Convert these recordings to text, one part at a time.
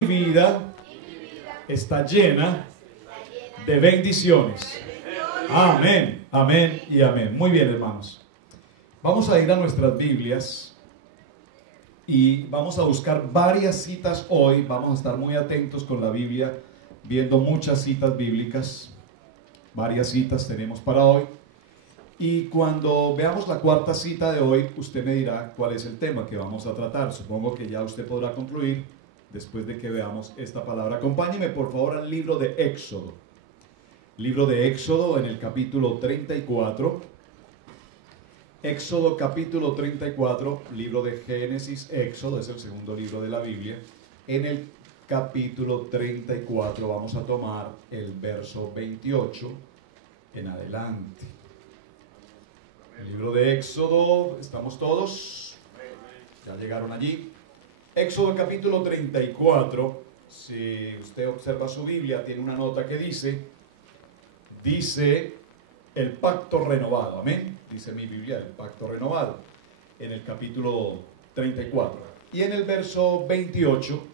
vida está llena de bendiciones. Amén, amén y amén. Muy bien, hermanos. Vamos a ir a nuestras Biblias y vamos a buscar varias citas hoy. Vamos a estar muy atentos con la Biblia, viendo muchas citas bíblicas. Varias citas tenemos para hoy. Y cuando veamos la cuarta cita de hoy, usted me dirá cuál es el tema que vamos a tratar. Supongo que ya usted podrá concluir después de que veamos esta palabra. Acompáñeme por favor al libro de Éxodo. Libro de Éxodo en el capítulo 34. Éxodo capítulo 34, libro de Génesis, Éxodo, es el segundo libro de la Biblia. En el capítulo 34 vamos a tomar el verso 28 en adelante. El libro de Éxodo, ¿estamos todos? ¿Ya llegaron allí? Éxodo capítulo 34, si usted observa su Biblia, tiene una nota que dice el pacto renovado, amén. Dice mi Biblia, el pacto renovado, en el capítulo 34. Y en el verso 28,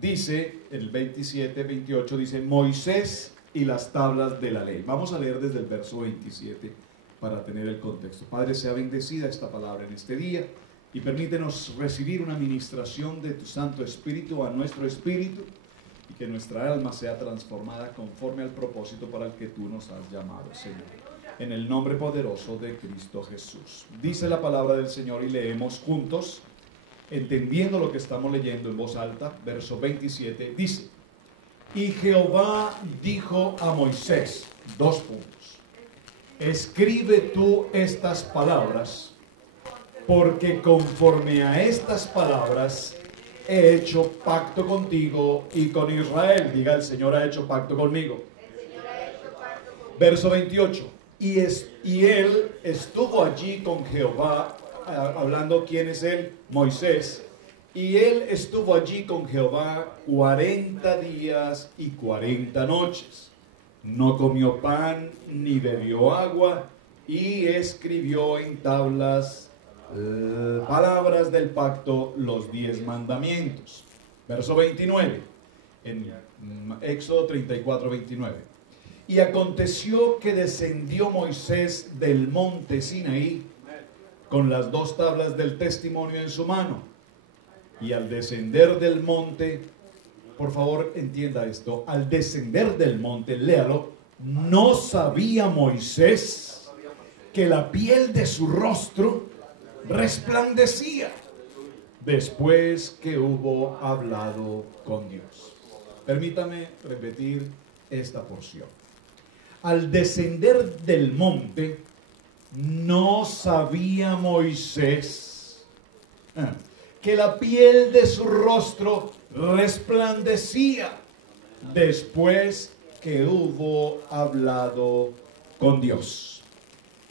dice, el 27, 28, dice Moisés y las tablas de la ley. Vamos a leer desde el verso 27 para tener el contexto. Padre, sea bendecida esta palabra en este día y permítenos recibir una ministración de tu Santo Espíritu a nuestro espíritu y que nuestra alma sea transformada conforme al propósito para el que tú nos has llamado, Señor. En el nombre poderoso de Cristo Jesús. Dice la palabra del Señor y leemos juntos, entendiendo lo que estamos leyendo en voz alta. Verso 27 dice: y Jehová dijo a Moisés, dos puntos, escribe tú estas palabras, porque conforme a estas palabras he hecho pacto contigo y con Israel. Diga, el Señor ha hecho pacto conmigo. Verso 28. Y él estuvo allí con Jehová, hablando quién es él, Moisés. Y él estuvo allí con Jehová 40 días y 40 noches. No comió pan ni bebió agua, y escribió en tablas palabras del pacto, los 10 mandamientos. Verso 29, en Éxodo 34, 29. Y aconteció que descendió Moisés del monte Sinaí con las 2 tablas del testimonio en su mano. Y al descender del monte, por favor entienda esto, al descender del monte, léalo, no sabía Moisés que la piel de su rostro resplandecía después que hubo hablado con Dios. Permítame repetir esta porción. Al descender del monte, no sabía Moisés que la piel de su rostro resplandecía después que hubo hablado con Dios.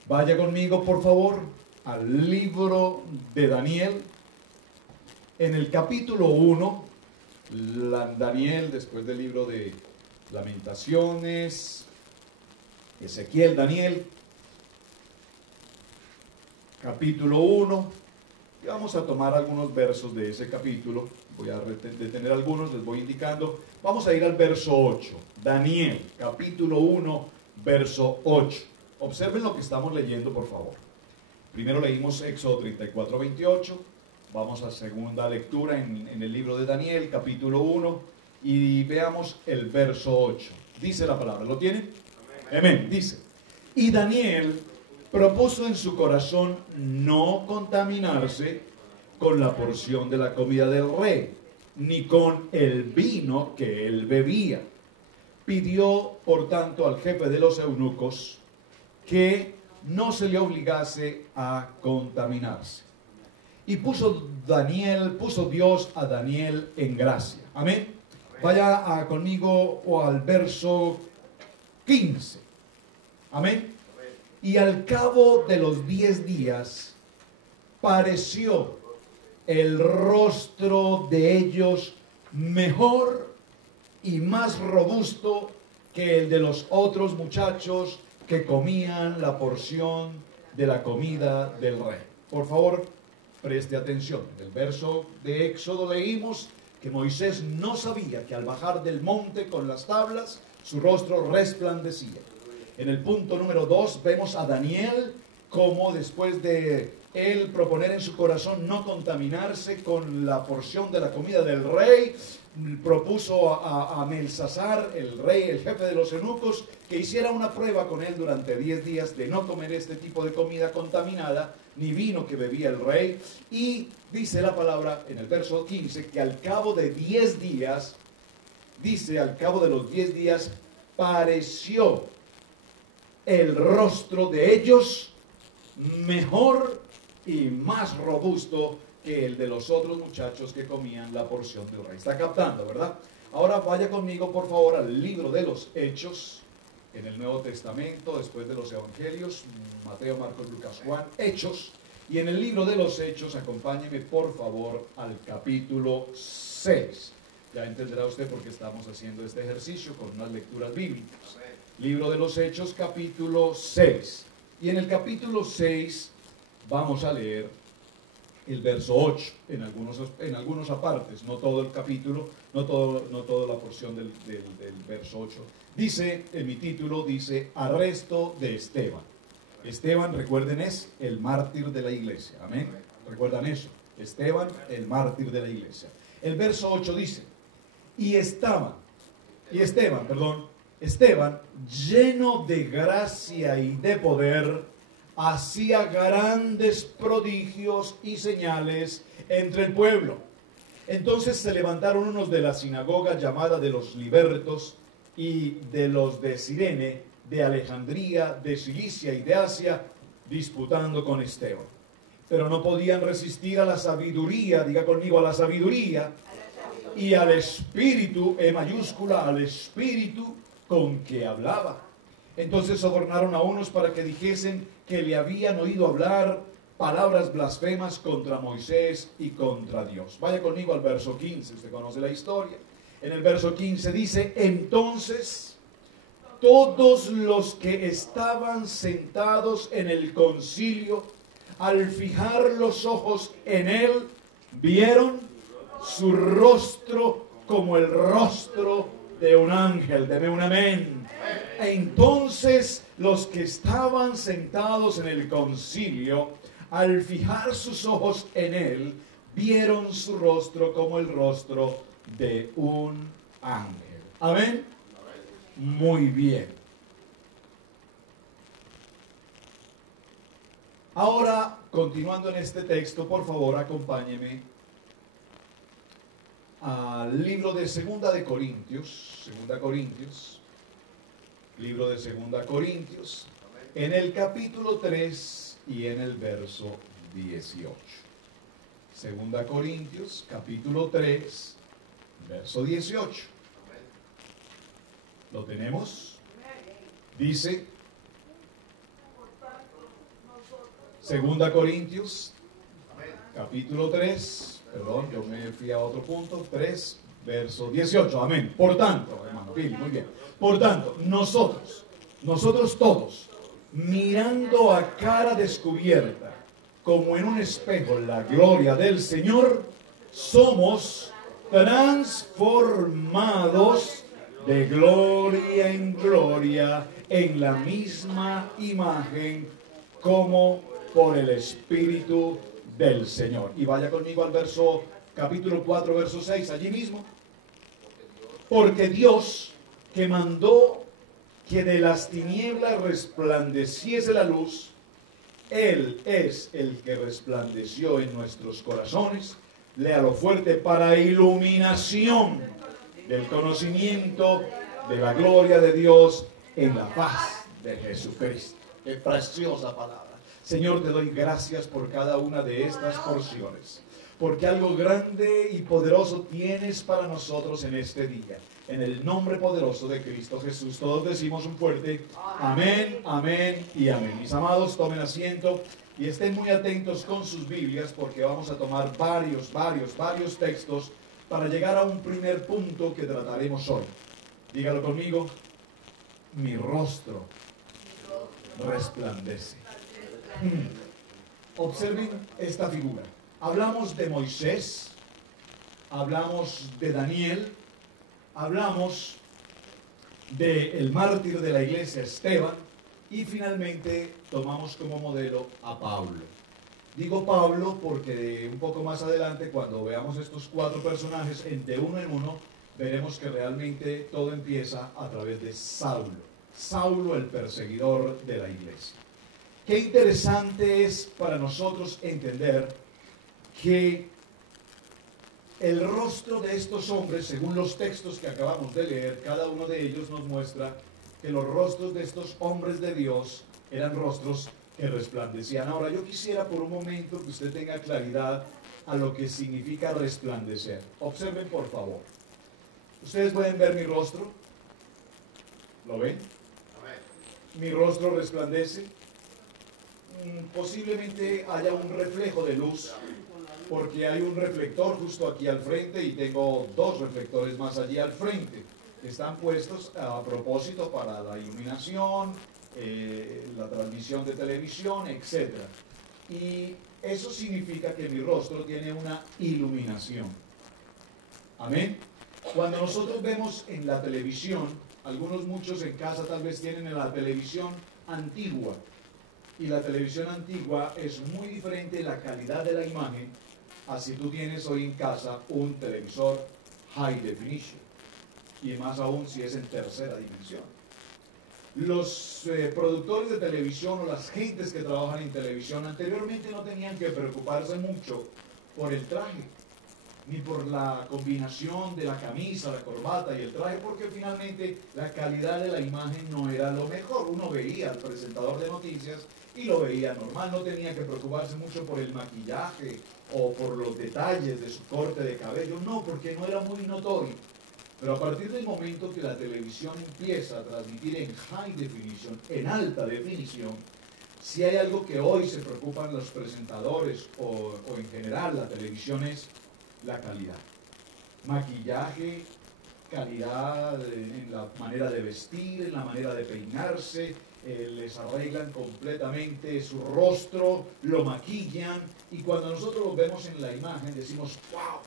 Vaya conmigo, por favor, al libro de Daniel, en el capítulo 1, Daniel, después del libro de Lamentaciones, Ezequiel, Daniel, capítulo 1, y vamos a tomar algunos versos de ese capítulo. Voy a detener algunos, les voy indicando. Vamos a ir al verso 8, Daniel, capítulo 1, verso 8. Observen lo que estamos leyendo, por favor. Primero leímos Éxodo 34, 28. Vamos a segunda lectura en el libro de Daniel, capítulo 1, y veamos el verso 8. Dice la palabra, ¿lo tienen? Amén. Dice: y Daniel propuso en su corazón no contaminarse con la porción de la comida del rey, ni con el vino que él bebía. Pidió, por tanto, al jefe de los eunucos que no se le obligase a contaminarse. Y puso Dios a Daniel en gracia. Amén. Vaya conmigo al verso 15. Amén. Y al cabo de los 10 días pareció el rostro de ellos mejor y más robusto que el de los otros muchachos que comían la porción de la comida del rey. Por favor, preste atención. En el verso de Éxodo leímos que Moisés no sabía que al bajar del monte con las tablas, su rostro resplandecía. En el punto número 2 vemos a Daniel como después de él proponer en su corazón no contaminarse con la porción de la comida del rey, propuso a Belsasar, el rey, el jefe de los eunucos, que hiciera una prueba con él durante 10 días de no comer este tipo de comida contaminada, ni vino que bebía el rey. Y dice la palabra en el verso 15 que al cabo de 10 días, dice, al cabo de los 10 días, pareció el rostro de ellos mejor y más robusto que el de los otros muchachos que comían la porción del rey. ¿Está captando, verdad? Ahora vaya conmigo, por favor, al libro de los Hechos, en el Nuevo Testamento, después de los Evangelios, Mateo, Marcos, Lucas, Juan, Hechos. Y en el libro de los Hechos, acompáñeme, por favor, al capítulo 6. Ya entenderá usted por qué estamos haciendo este ejercicio con unas lecturas bíblicas. Libro de los Hechos, capítulo 6. Y en el capítulo 6 vamos a leer el verso 8, en algunos apartes, no todo el capítulo, no toda la porción del verso 8. Dice, en mi título, dice, arresto de Esteban. Esteban, recuerden, es el mártir de la iglesia. Amén. ¿Recuerdan eso? Esteban, el mártir de la iglesia. El verso 8 dice, Esteban, lleno de gracia y de poder, hacía grandes prodigios y señales entre el pueblo. Entonces se levantaron unos de la sinagoga llamada de los libertos y de los de Cirene, de Alejandría, de Cilicia y de Asia, disputando con Esteban. Pero no podían resistir a la sabiduría, diga conmigo, a la sabiduría y al espíritu, E mayúscula, al espíritu con que hablaba. Entonces sobornaron a unos para que dijesen que le habían oído hablar palabras blasfemas contra Moisés y contra Dios. Vaya conmigo al verso 15, usted conoce la historia. En el verso 15 dice, entonces todos los que estaban sentados en el concilio, al fijar los ojos en él, vieron su rostro como el rostro de un ángel. Deme un amén. Entonces los que estaban sentados en el concilio, al fijar sus ojos en él, vieron su rostro como el rostro de un ángel. Amén. Muy bien. Ahora, continuando en este texto, por favor, acompáñeme al libro de Segunda de Corintios, libro de Segunda Corintios, en el capítulo 3 y en el verso 18. Segunda Corintios, capítulo 3, verso 18. ¿Lo tenemos? Dice, Segunda Corintios, capítulo 3, perdón, yo me fui a otro punto, 3, verso 18, amén. Por tanto, hermano Billy, muy bien. Por tanto, nosotros todos, mirando a cara descubierta, como en un espejo, la gloria del Señor, somos transformados de gloria en gloria en la misma imagen como por el Espíritu del Señor. Y vaya conmigo al verso, capítulo 4, verso 6, allí mismo. Porque Dios, que mandó que de las tinieblas resplandeciese la luz, Él es el que resplandeció en nuestros corazones, léalo fuerte, para iluminación del conocimiento de la gloria de Dios en la paz de Jesucristo. Qué preciosa palabra. Señor, te doy gracias por cada una de estas porciones, porque algo grande y poderoso tienes para nosotros en este día. En el nombre poderoso de Cristo Jesús, todos decimos un fuerte amén, amén y amén. Mis amados, tomen asiento y estén muy atentos con sus Biblias, porque vamos a tomar varios textos para llegar a un primer punto que trataremos hoy. Dígalo conmigo: mi rostro resplandece. Observen esta figura. Hablamos de Moisés, hablamos de Daniel, hablamos del mártir de la iglesia Esteban y finalmente tomamos como modelo a Pablo. Digo Pablo porque un poco más adelante, cuando veamos estos 4 personajes de uno en uno, veremos que realmente todo empieza a través de Saulo. Saulo, el perseguidor de la iglesia. Qué interesante es para nosotros entender que el rostro de estos hombres, según los textos que acabamos de leer, cada uno de ellos nos muestra que los rostros de estos hombres de Dios eran rostros que resplandecían. Ahora, yo quisiera por un momento que usted tenga claridad a lo que significa resplandecer. Observen, por favor. ¿Ustedes pueden ver mi rostro? ¿Lo ven? Mi rostro resplandece. Posiblemente haya un reflejo de luz, porque hay un reflector justo aquí al frente y tengo 2 reflectores más allí al frente, que están puestos a propósito para la iluminación, la transmisión de televisión, etc. Y eso significa que mi rostro tiene una iluminación. Amén. Cuando nosotros vemos en la televisión, muchos en casa tal vez tienen la televisión antigua, y la televisión antigua es muy diferente la calidad de la imagen a si tú tienes hoy en casa un televisor high definition, y más aún si es en tercera dimensión. Los productores de televisión o las gentes que trabajan en televisión anteriormente no tenían que preocuparse mucho por el traje, ni por la combinación de la camisa, la corbata y el traje, porque finalmente la calidad de la imagen no era lo mejor. Uno veía al presentador de noticias y lo veía normal, no tenía que preocuparse mucho por el maquillaje o por los detalles de su corte de cabello, no, porque no era muy notorio. Pero a partir del momento que la televisión empieza a transmitir en high definition, en alta definición, si hay algo que hoy se preocupan los presentadores o en general la televisión es la calidad. Maquillaje, calidad en la manera de vestir, en la manera de peinarse, les arreglan completamente su rostro, lo maquillan, y cuando nosotros lo vemos en la imagen decimos, wow.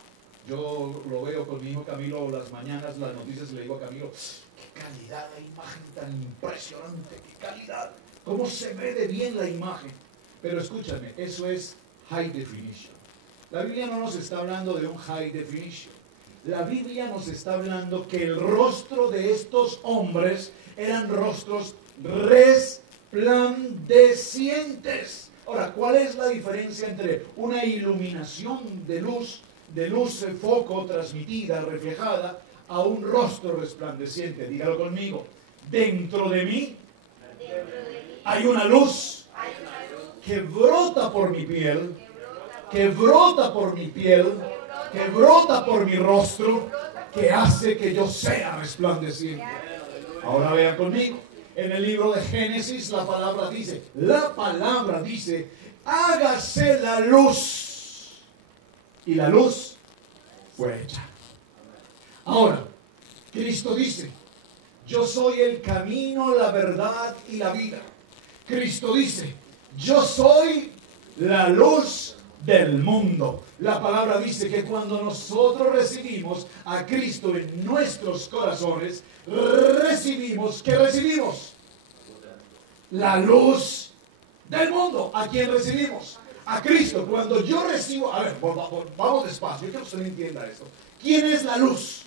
Yo lo veo con mi hijo Camilo las mañanas, las noticias, y le digo a Camilo, qué calidad de imagen tan impresionante, qué calidad, cómo se ve de bien la imagen. Pero escúchame, eso es high definition. La Biblia no nos está hablando de un high definition. La Biblia nos está hablando que el rostro de estos hombres eran rostros resplandecientes. Ahora, ¿cuál es la diferencia entre una iluminación de luz foco transmitida, reflejada, a un rostro resplandeciente? Dígalo conmigo. Dentro de mí hay una luz que brota por mi piel, que brota por mi piel, que brota por mi rostro, que hace que yo sea resplandeciente. Ahora vean conmigo. En el libro de Génesis la palabra dice, hágase la luz. Y la luz fue hecha. Ahora, Cristo dice, yo soy el camino, la verdad y la vida. Cristo dice, yo soy la luz del mundo. La palabra dice que cuando nosotros recibimos a Cristo en nuestros corazones, recibimos, ¿qué recibimos? La luz del mundo. ¿A quién recibimos? A Cristo. Cuando yo recibo, a ver, vamos despacio, yo quiero que usted entienda esto. ¿Quién es la luz?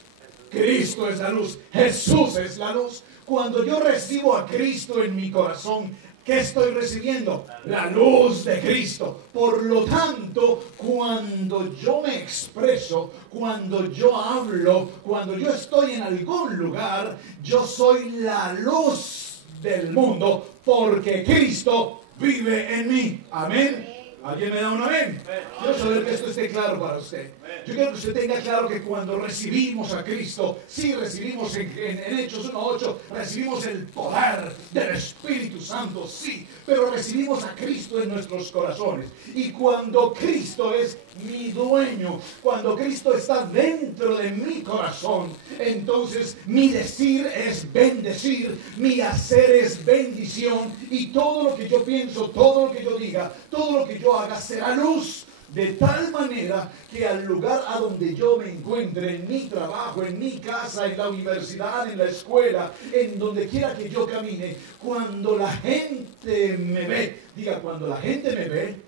Cristo es la luz. Jesús es la luz. Cuando yo recibo a Cristo en mi corazón, ¿qué estoy recibiendo? La luz de Cristo. Por lo tanto, cuando yo me expreso, cuando yo hablo, cuando yo estoy en algún lugar, yo soy la luz del mundo, porque Cristo vive en mí. Amén. ¿Alguien me da un amén? Quiero saber que esto esté claro para usted. Yo quiero que usted tenga claro que cuando recibimos a Cristo, sí recibimos en Hechos 1:8, recibimos el poder del Espíritu Santo, sí, pero recibimos a Cristo en nuestros corazones. Y cuando Cristo es mi dueño, cuando Cristo está dentro de mi corazón, entonces mi decir es bendecir, mi hacer es bendición, y todo lo que yo pienso, todo lo que yo diga, todo lo que yo haga será luz. de tal manera que al lugar a donde yo me encuentre, en mi trabajo, en mi casa, en la universidad, en la escuela, en donde quiera que yo camine, cuando la gente me ve, diga, cuando la gente me ve,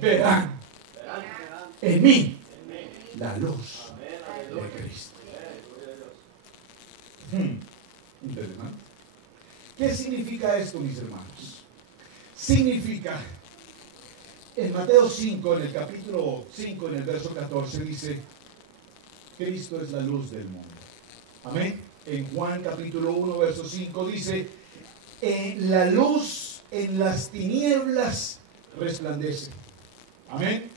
verán en mí la luz de Cristo. Interesante. ¿Qué significa esto, mis hermanos? Significa, en Mateo 5, en el capítulo 5, en el verso 14, dice, Cristo es la luz del mundo. Amén. En Juan capítulo 1, verso 5 dice, la luz en las tinieblas resplandece. Amén.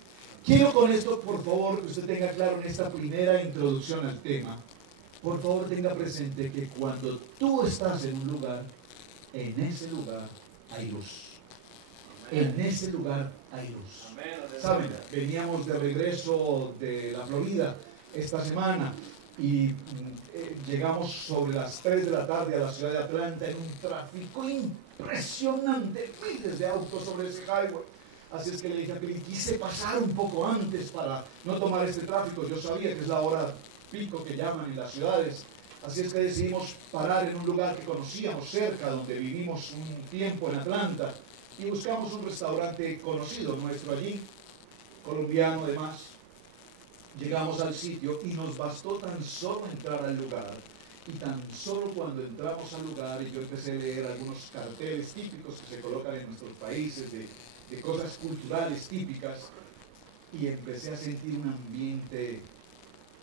Quiero con esto, por favor, que usted tenga claro en esta primera introducción al tema, por favor tenga presente que cuando tú estás en un lugar, en ese lugar hay luz. En ese lugar hay luz. Saben, veníamos de regreso de la Florida esta semana y llegamos sobre las 3 de la tarde a la ciudad de Atlanta en un tráfico impresionante, miles de autos sobre ese highway. Así es que le dije a Pili, quise pasar un poco antes para no tomar este tráfico. Yo sabía que es la hora pico que llaman en las ciudades. Así es que decidimos parar en un lugar que conocíamos cerca, donde vivimos un tiempo en Atlanta, y buscamos un restaurante conocido nuestro allí, colombiano además. Llegamos al sitio y nos bastó tan solo entrar al lugar, y tan solo cuando entramos al lugar y yo empecé a leer algunos carteles típicos que se colocan en nuestros países de cosas culturales típicas, y empecé a sentir un ambiente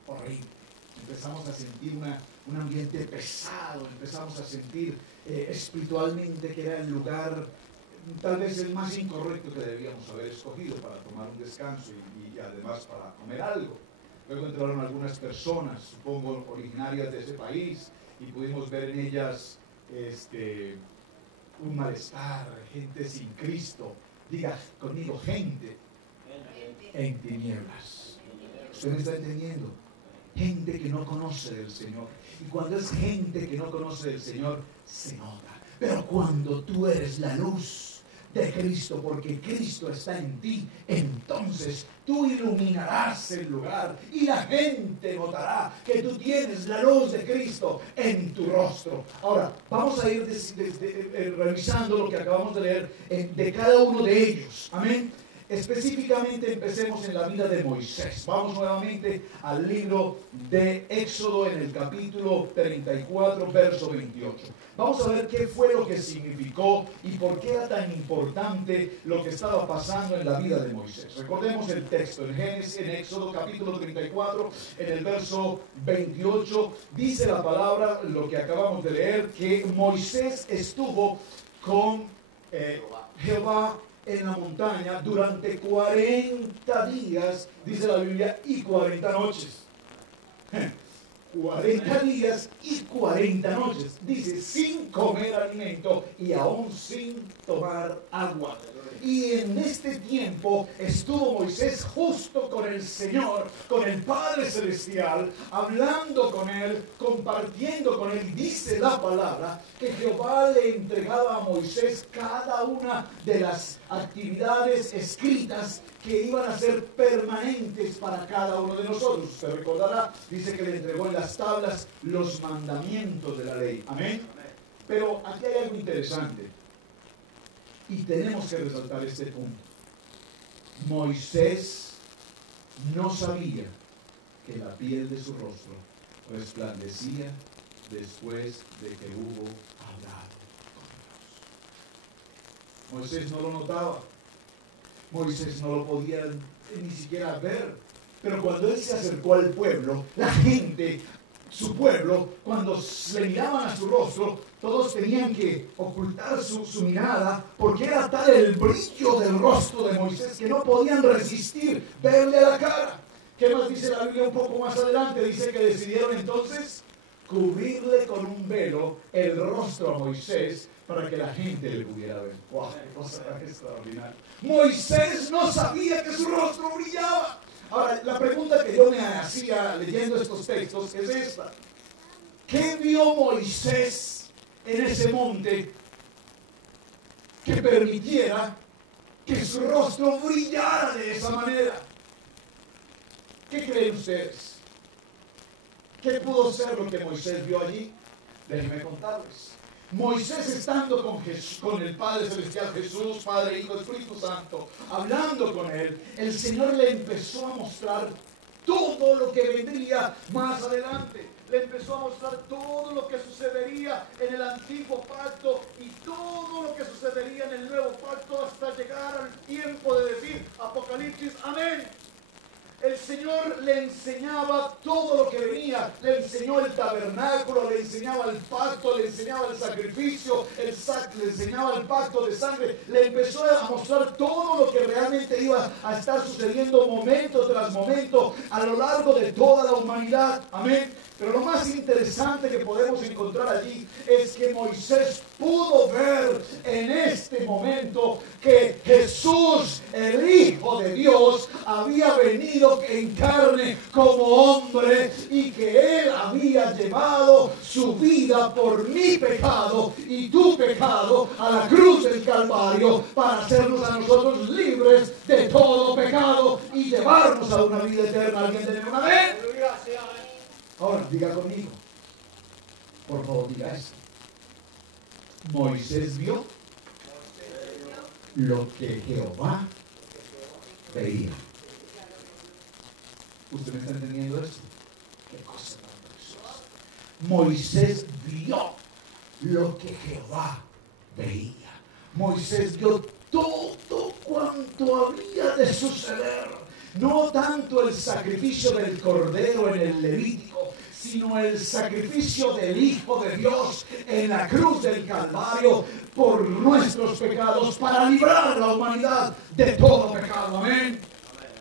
horrible. Empezamos a sentir un ambiente pesado, empezamos a sentir espiritualmente que era el lugar tal vez el más incorrecto que debíamos haber escogido para tomar un descanso y además para comer algo. Luego entraron algunas personas, supongo originarias de ese país, y pudimos ver en ellas un malestar, gente sin Cristo. Diga conmigo, gente en tinieblas. ¿Usted me está entendiendo? Gente que no conoce del Señor. Y cuando es gente que no conoce del Señor, se nota. Pero cuando tú eres la luz de Cristo, porque Cristo está en ti, entonces tú iluminarás el lugar y la gente notará que tú tienes la luz de Cristo en tu rostro. Ahora, vamos a ir revisando lo que acabamos de leer de cada uno de ellos. Amén. Específicamente empecemos en la vida de Moisés. Vamos nuevamente al libro de Éxodo en el capítulo 34, verso 28. Vamos a ver qué fue lo que significó y por qué era tan importante lo que estaba pasando en la vida de Moisés. Recordemos el texto en Génesis, en Éxodo capítulo 34, en el verso 28, dice la palabra, lo que acabamos de leer, que Moisés estuvo con Jehová en la montaña durante 40 días, dice la Biblia, y 40 noches. 40 días y 40 noches, dice, sin comer alimento y aún sin tomar agua. Y en este tiempo estuvo Moisés justo con el Señor, con el Padre Celestial, hablando con Él, compartiendo con Él. Dice la palabra que Jehová le entregaba a Moisés cada una de las actividades escritas que iban a ser permanentes para cada uno de nosotros. Usted recordará, dice que le entregó en las tablas los mandamientos de la ley. Amén. Pero aquí hay algo interesante. Y tenemos que resaltar este punto. Moisés no sabía que la piel de su rostro resplandecía después de que hubo hablado con Dios. Moisés no lo notaba. Moisés no lo podía ni siquiera ver. Pero cuando él se acercó al pueblo, la gente, su pueblo, cuando le miraban a su rostro, todos tenían que ocultar su mirada, porque era tal el brillo del rostro de Moisés que no podían resistir verle a la cara. ¿Qué más dice la Biblia un poco más adelante? Dice que decidieron entonces cubrirle con un velo el rostro a Moisés para que la gente le pudiera ver. ¡Wow! Cosa extraordinaria. Moisés no sabía que su rostro brillaba. Ahora, la pregunta que yo me hacía leyendo estos textos es esta. ¿Qué vio Moisés en ese monte que permitiera que su rostro brillara de esa manera. ¿Qué creen ustedes? ¿Qué pudo ser lo que Moisés vio allí? Déjenme contarles. Moisés estando con el Padre Celestial, Jesús, Padre, Hijo, Espíritu Santo, hablando con él, el Señor le empezó a mostrar todo lo que vendría más adelante. Le empezó a mostrar todo lo que sucedería en el antiguo pacto y todo lo que sucedería en el nuevo pacto hasta llegar al tiempo de decir Apocalipsis, amén. El Señor le enseñaba todo lo que venía, le enseñó el tabernáculo, le enseñaba el pacto, le enseñaba el sacrificio, le enseñaba el pacto de sangre, le empezó a mostrar todo lo que realmente iba a estar sucediendo momento tras momento a lo largo de toda la humanidad, amén. Pero lo más interesante que podemos encontrar allí es que Moisés pudo ver en este momento que Jesús, el Hijo de Dios, había venido en carne como hombre y que Él había llevado su vida por mi pecado y tu pecado a la cruz del Calvario para hacernos a nosotros libres de todo pecado y llevarnos a una vida eterna. ¿Alguien tiene una vez? Ahora, diga conmigo, por favor, diga esto. Moisés vio lo que Jehová veía. ¿Usted me está entendiendo esto? Qué cosa tan preciosa. Moisés vio lo que Jehová veía. Moisés vio todo cuanto había de suceder. No tanto el sacrificio del cordero en el Levítico, sino el sacrificio del Hijo de Dios en la cruz del Calvario por nuestros pecados para librar a la humanidad de todo pecado. Amén.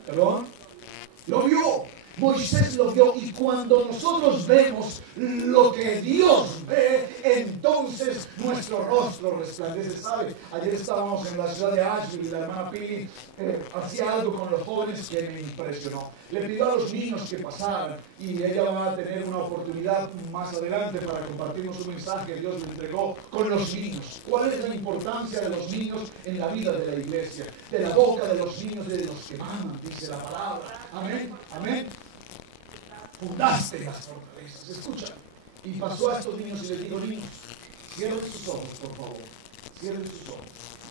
¿Perdón? Lo vio. Moisés lo vio, y cuando nosotros vemos lo que Dios ve, entonces nuestro rostro resplandece. ¿Sabe? Ayer estábamos en la ciudad de Asheville y la hermana Pili hacía algo con los jóvenes que me impresionó. Le pidió a los niños que pasaran y ella va a tener una oportunidad más adelante para compartirnos un mensaje que Dios le entregó con los niños. ¿Cuál es la importancia de los niños en la vida de la iglesia? De la boca de los niños, de los que maman, dice la palabra. Amén, amén. Fundaste las fortalezas. Escucha. Y pasó a estos niños y les dijo: niños, cierren sus ojos, por favor. Cierren sus ojos.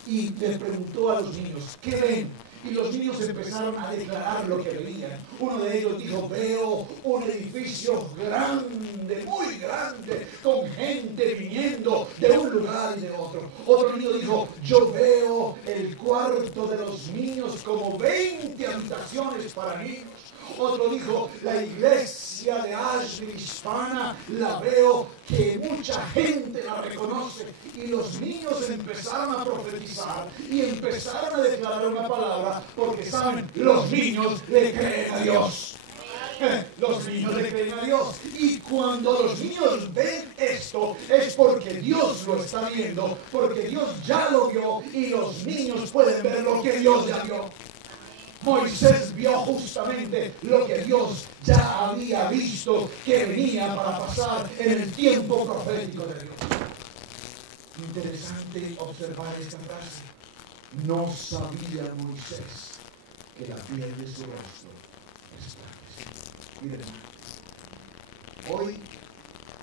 Y le preguntó a los niños: ¿qué ven? Y los niños empezaron a declarar lo que veían. Uno de ellos dijo: veo un edificio grande, muy grande, con gente viniendo de un lugar y de otro. Otro niño dijo: yo veo el cuarto de los niños como 20 habitaciones para niños. Otro dijo: la iglesia de Asheville hispana la veo que mucha gente la reconoce. Y los niños empezaron a profetizar y empezaron a declarar una palabra, porque saben, los niños le creen a Dios. Los niños le creen a Dios. Y cuando los niños ven esto, es porque Dios lo está viendo, porque Dios ya lo vio, y los niños pueden ver lo que Dios ya vio. Moisés vio justamente lo que Dios ya había visto que venía para pasar en el tiempo profético de Dios. Interesante observar esta frase. No sabía Moisés que la piel de su rostro resplandecía. Miren, hoy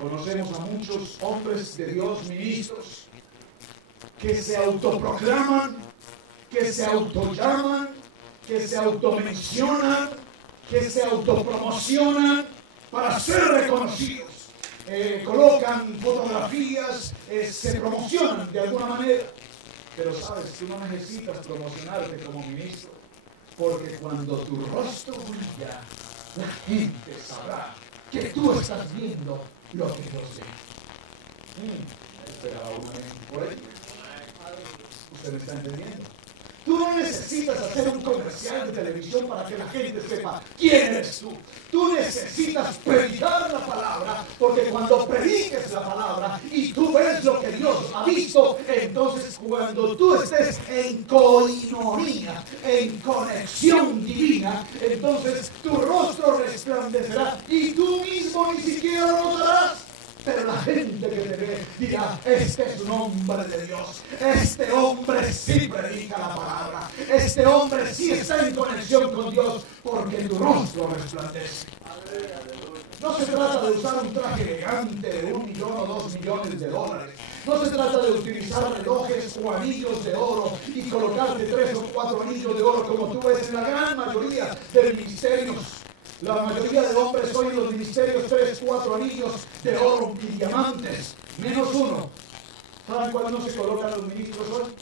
conocemos a muchos hombres de Dios, ministros, que se autoproclaman, que se autollaman, que se automencionan, que se autopromocionan para ser reconocidos. Colocan fotografías, se promocionan de alguna manera. Pero sabes, tú no necesitas promocionarte como ministro, porque cuando tu rostro brilla, la gente sabrá que tú estás viendo lo que Dios ve. Esperaba una vez por ahí. ¿Usted me está entendiendo? Tú no necesitas hacer un comercial de televisión para que la gente sepa quién eres tú. Tú necesitas predicar la palabra, porque cuando prediques la palabra y tú ves lo que Dios ha visto, entonces cuando tú estés en coinonía, en conexión divina, entonces tu rostro resplandecerá y tú mismo ni siquiera lo notarás. Pero la gente que te ve dirá, este es un hombre de Dios, este hombre sí predica la palabra, este hombre sí está en conexión con Dios, porque tu rostro resplandece. No se trata de usar un traje elegante de 1 millón o 2 millones de dólares. No se trata de utilizar relojes o anillos de oro y colocarte 3 o 4 anillos de oro como tú ves en la gran mayoría de ministerios. La mayoría de hombres hoy en los ministerios 3, 4 anillos de oro y diamantes, menos uno. ¿Saben cuál no se colocan los ministros hoy?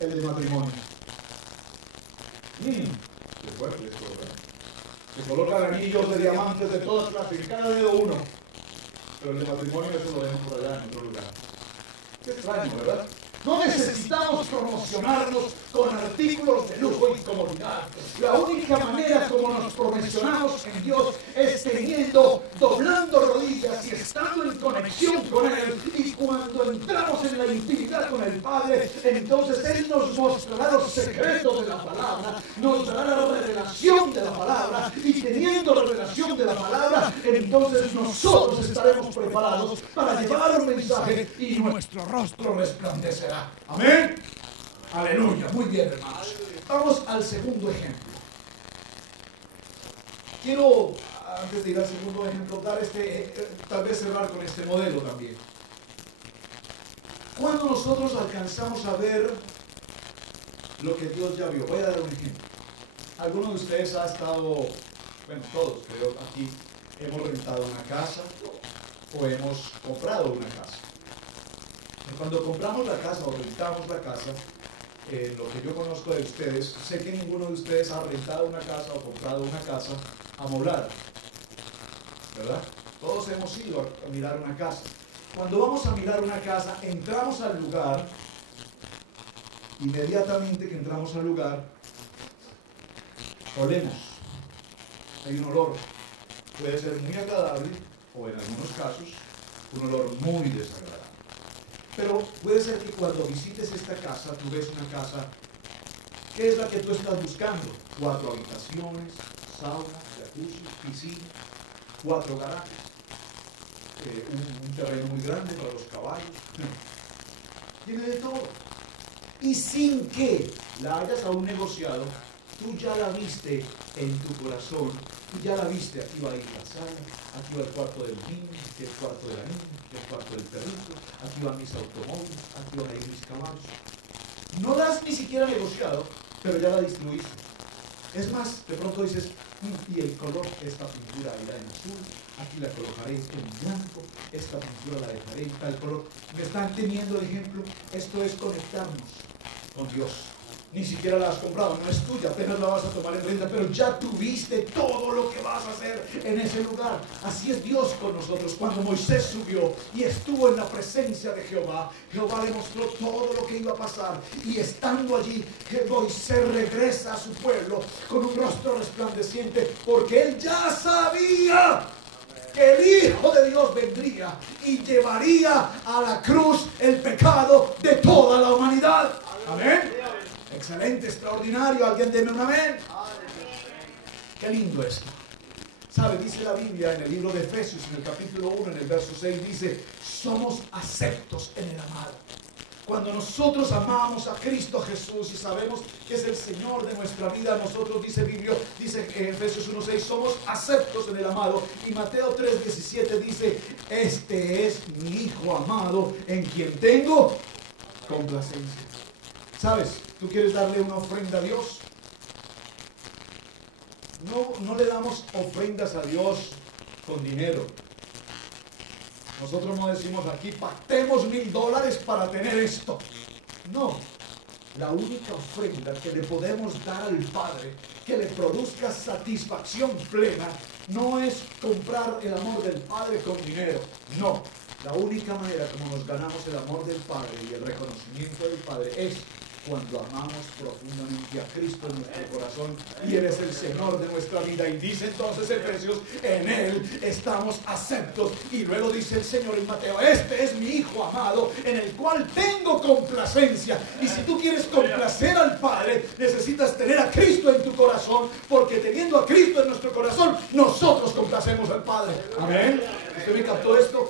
El de matrimonio. Qué fuerte esto, ¿verdad? Se colocan anillos de diamantes de todas clases, en cada dedo uno. Pero el de matrimonio eso lo dejan por allá en otro lugar. Qué extraño, ¿verdad? No necesitamos promocionarnos con artículos de lujo y comodidad. La única manera como nos promocionamos en Dios es teniendo, doblando rodillas y estando en conexión con Él. Y cuando entramos en la intimidad con el Padre, entonces Él nos mostrará los secretos de la palabra, nos dará la revelación de la palabra, y teniendo la revelación de la palabra, entonces nosotros estaremos preparados para llevar un mensaje y nuestro rostro resplandecerá. Amén. Aleluya. Muy bien, hermanos. Vamos al segundo ejemplo. Quiero, antes de ir al segundo ejemplo, dar tal vez cerrar con este modelo también. Cuando nosotros alcanzamos a ver lo que Dios ya vio, voy a dar un ejemplo. Algunos de ustedes ha estado, bueno, todos creo, aquí hemos rentado una casa o hemos comprado una casa. Cuando compramos la casa o rentamos la casa, lo que yo conozco de ustedes, sé que ninguno de ustedes ha rentado una casa o comprado una casa amoblada, ¿verdad? Todos hemos ido a mirar una casa. Cuando vamos a mirar una casa, entramos al lugar, inmediatamente que entramos al lugar, olemos. Hay un olor, puede ser muy agradable o en algunos casos un olor muy desagradable. Pero puede ser que cuando visites esta casa, tú ves una casa, ¿qué es la que tú estás buscando? 4 habitaciones, sauna, jacuzzi, piscina, 4 garajes, un terreno muy grande para los caballos. Tiene de todo. Y sin que la hayas aún negociado, tú ya la viste en tu corazón. Tú ya la viste, aquí va a ir la sala, aquí va el cuarto del niño, aquí el cuarto de la niña, aquí el cuarto del perrito, aquí van mis automóviles, aquí van a ir mis caballos. No la has ni siquiera negociado, pero ya la distribuiste. Es más, de pronto dices, y el color, esta pintura irá en azul, aquí la colocaré en blanco, esta pintura la dejaré en tal color. ¿Me están teniendo el ejemplo? Esto es conectarnos con Dios. Ni siquiera la has comprado, no es tuya, apenas la vas a tomar en renta, pero ya tuviste todo lo que vas a hacer en ese lugar. Así es Dios con nosotros. Cuando Moisés subió y estuvo en la presencia de Jehová, Jehová le mostró todo lo que iba a pasar. Y estando allí, Moisés regresa a su pueblo con un rostro resplandeciente, porque él ya sabía que el Hijo de Dios vendría y llevaría a la cruz el pecado de toda la humanidad. Amén. Excelente, extraordinario. ¿Alguien deme un amén? Qué lindo esto. ¿Sabe? Dice la Biblia en el libro de Efesios, en el capítulo 1, en el verso 6, dice, somos aceptos en el amado. Cuando nosotros amamos a Cristo Jesús y sabemos que es el Señor de nuestra vida, nosotros, dice en Efesios 1:6, somos aceptos en el amado. Y Mateo 3:17 dice, este es mi Hijo amado, en quien tengo complacencia. ¿Sabes? ¿Tú quieres darle una ofrenda a Dios? No le damos ofrendas a Dios con dinero. Nosotros no decimos aquí, pactemos $1000 para tener esto. No. La única ofrenda que le podemos dar al Padre, que le produzca satisfacción plena, no es comprar el amor del Padre con dinero. No. La única manera como nos ganamos el amor del Padre y el reconocimiento del Padre es cuando amamos profundamente a Cristo en nuestro corazón y Él es el Señor de nuestra vida. Y dice entonces Efesios, en Él estamos aceptos. Y luego dice el Señor en Mateo, este es mi Hijo amado en el cual tengo complacencia. Y si tú quieres complacer al Padre, necesitas tener a Cristo en tu corazón, porque teniendo a Cristo en nuestro corazón, nosotros complacemos al Padre. Amén. ¿Usted me captó esto?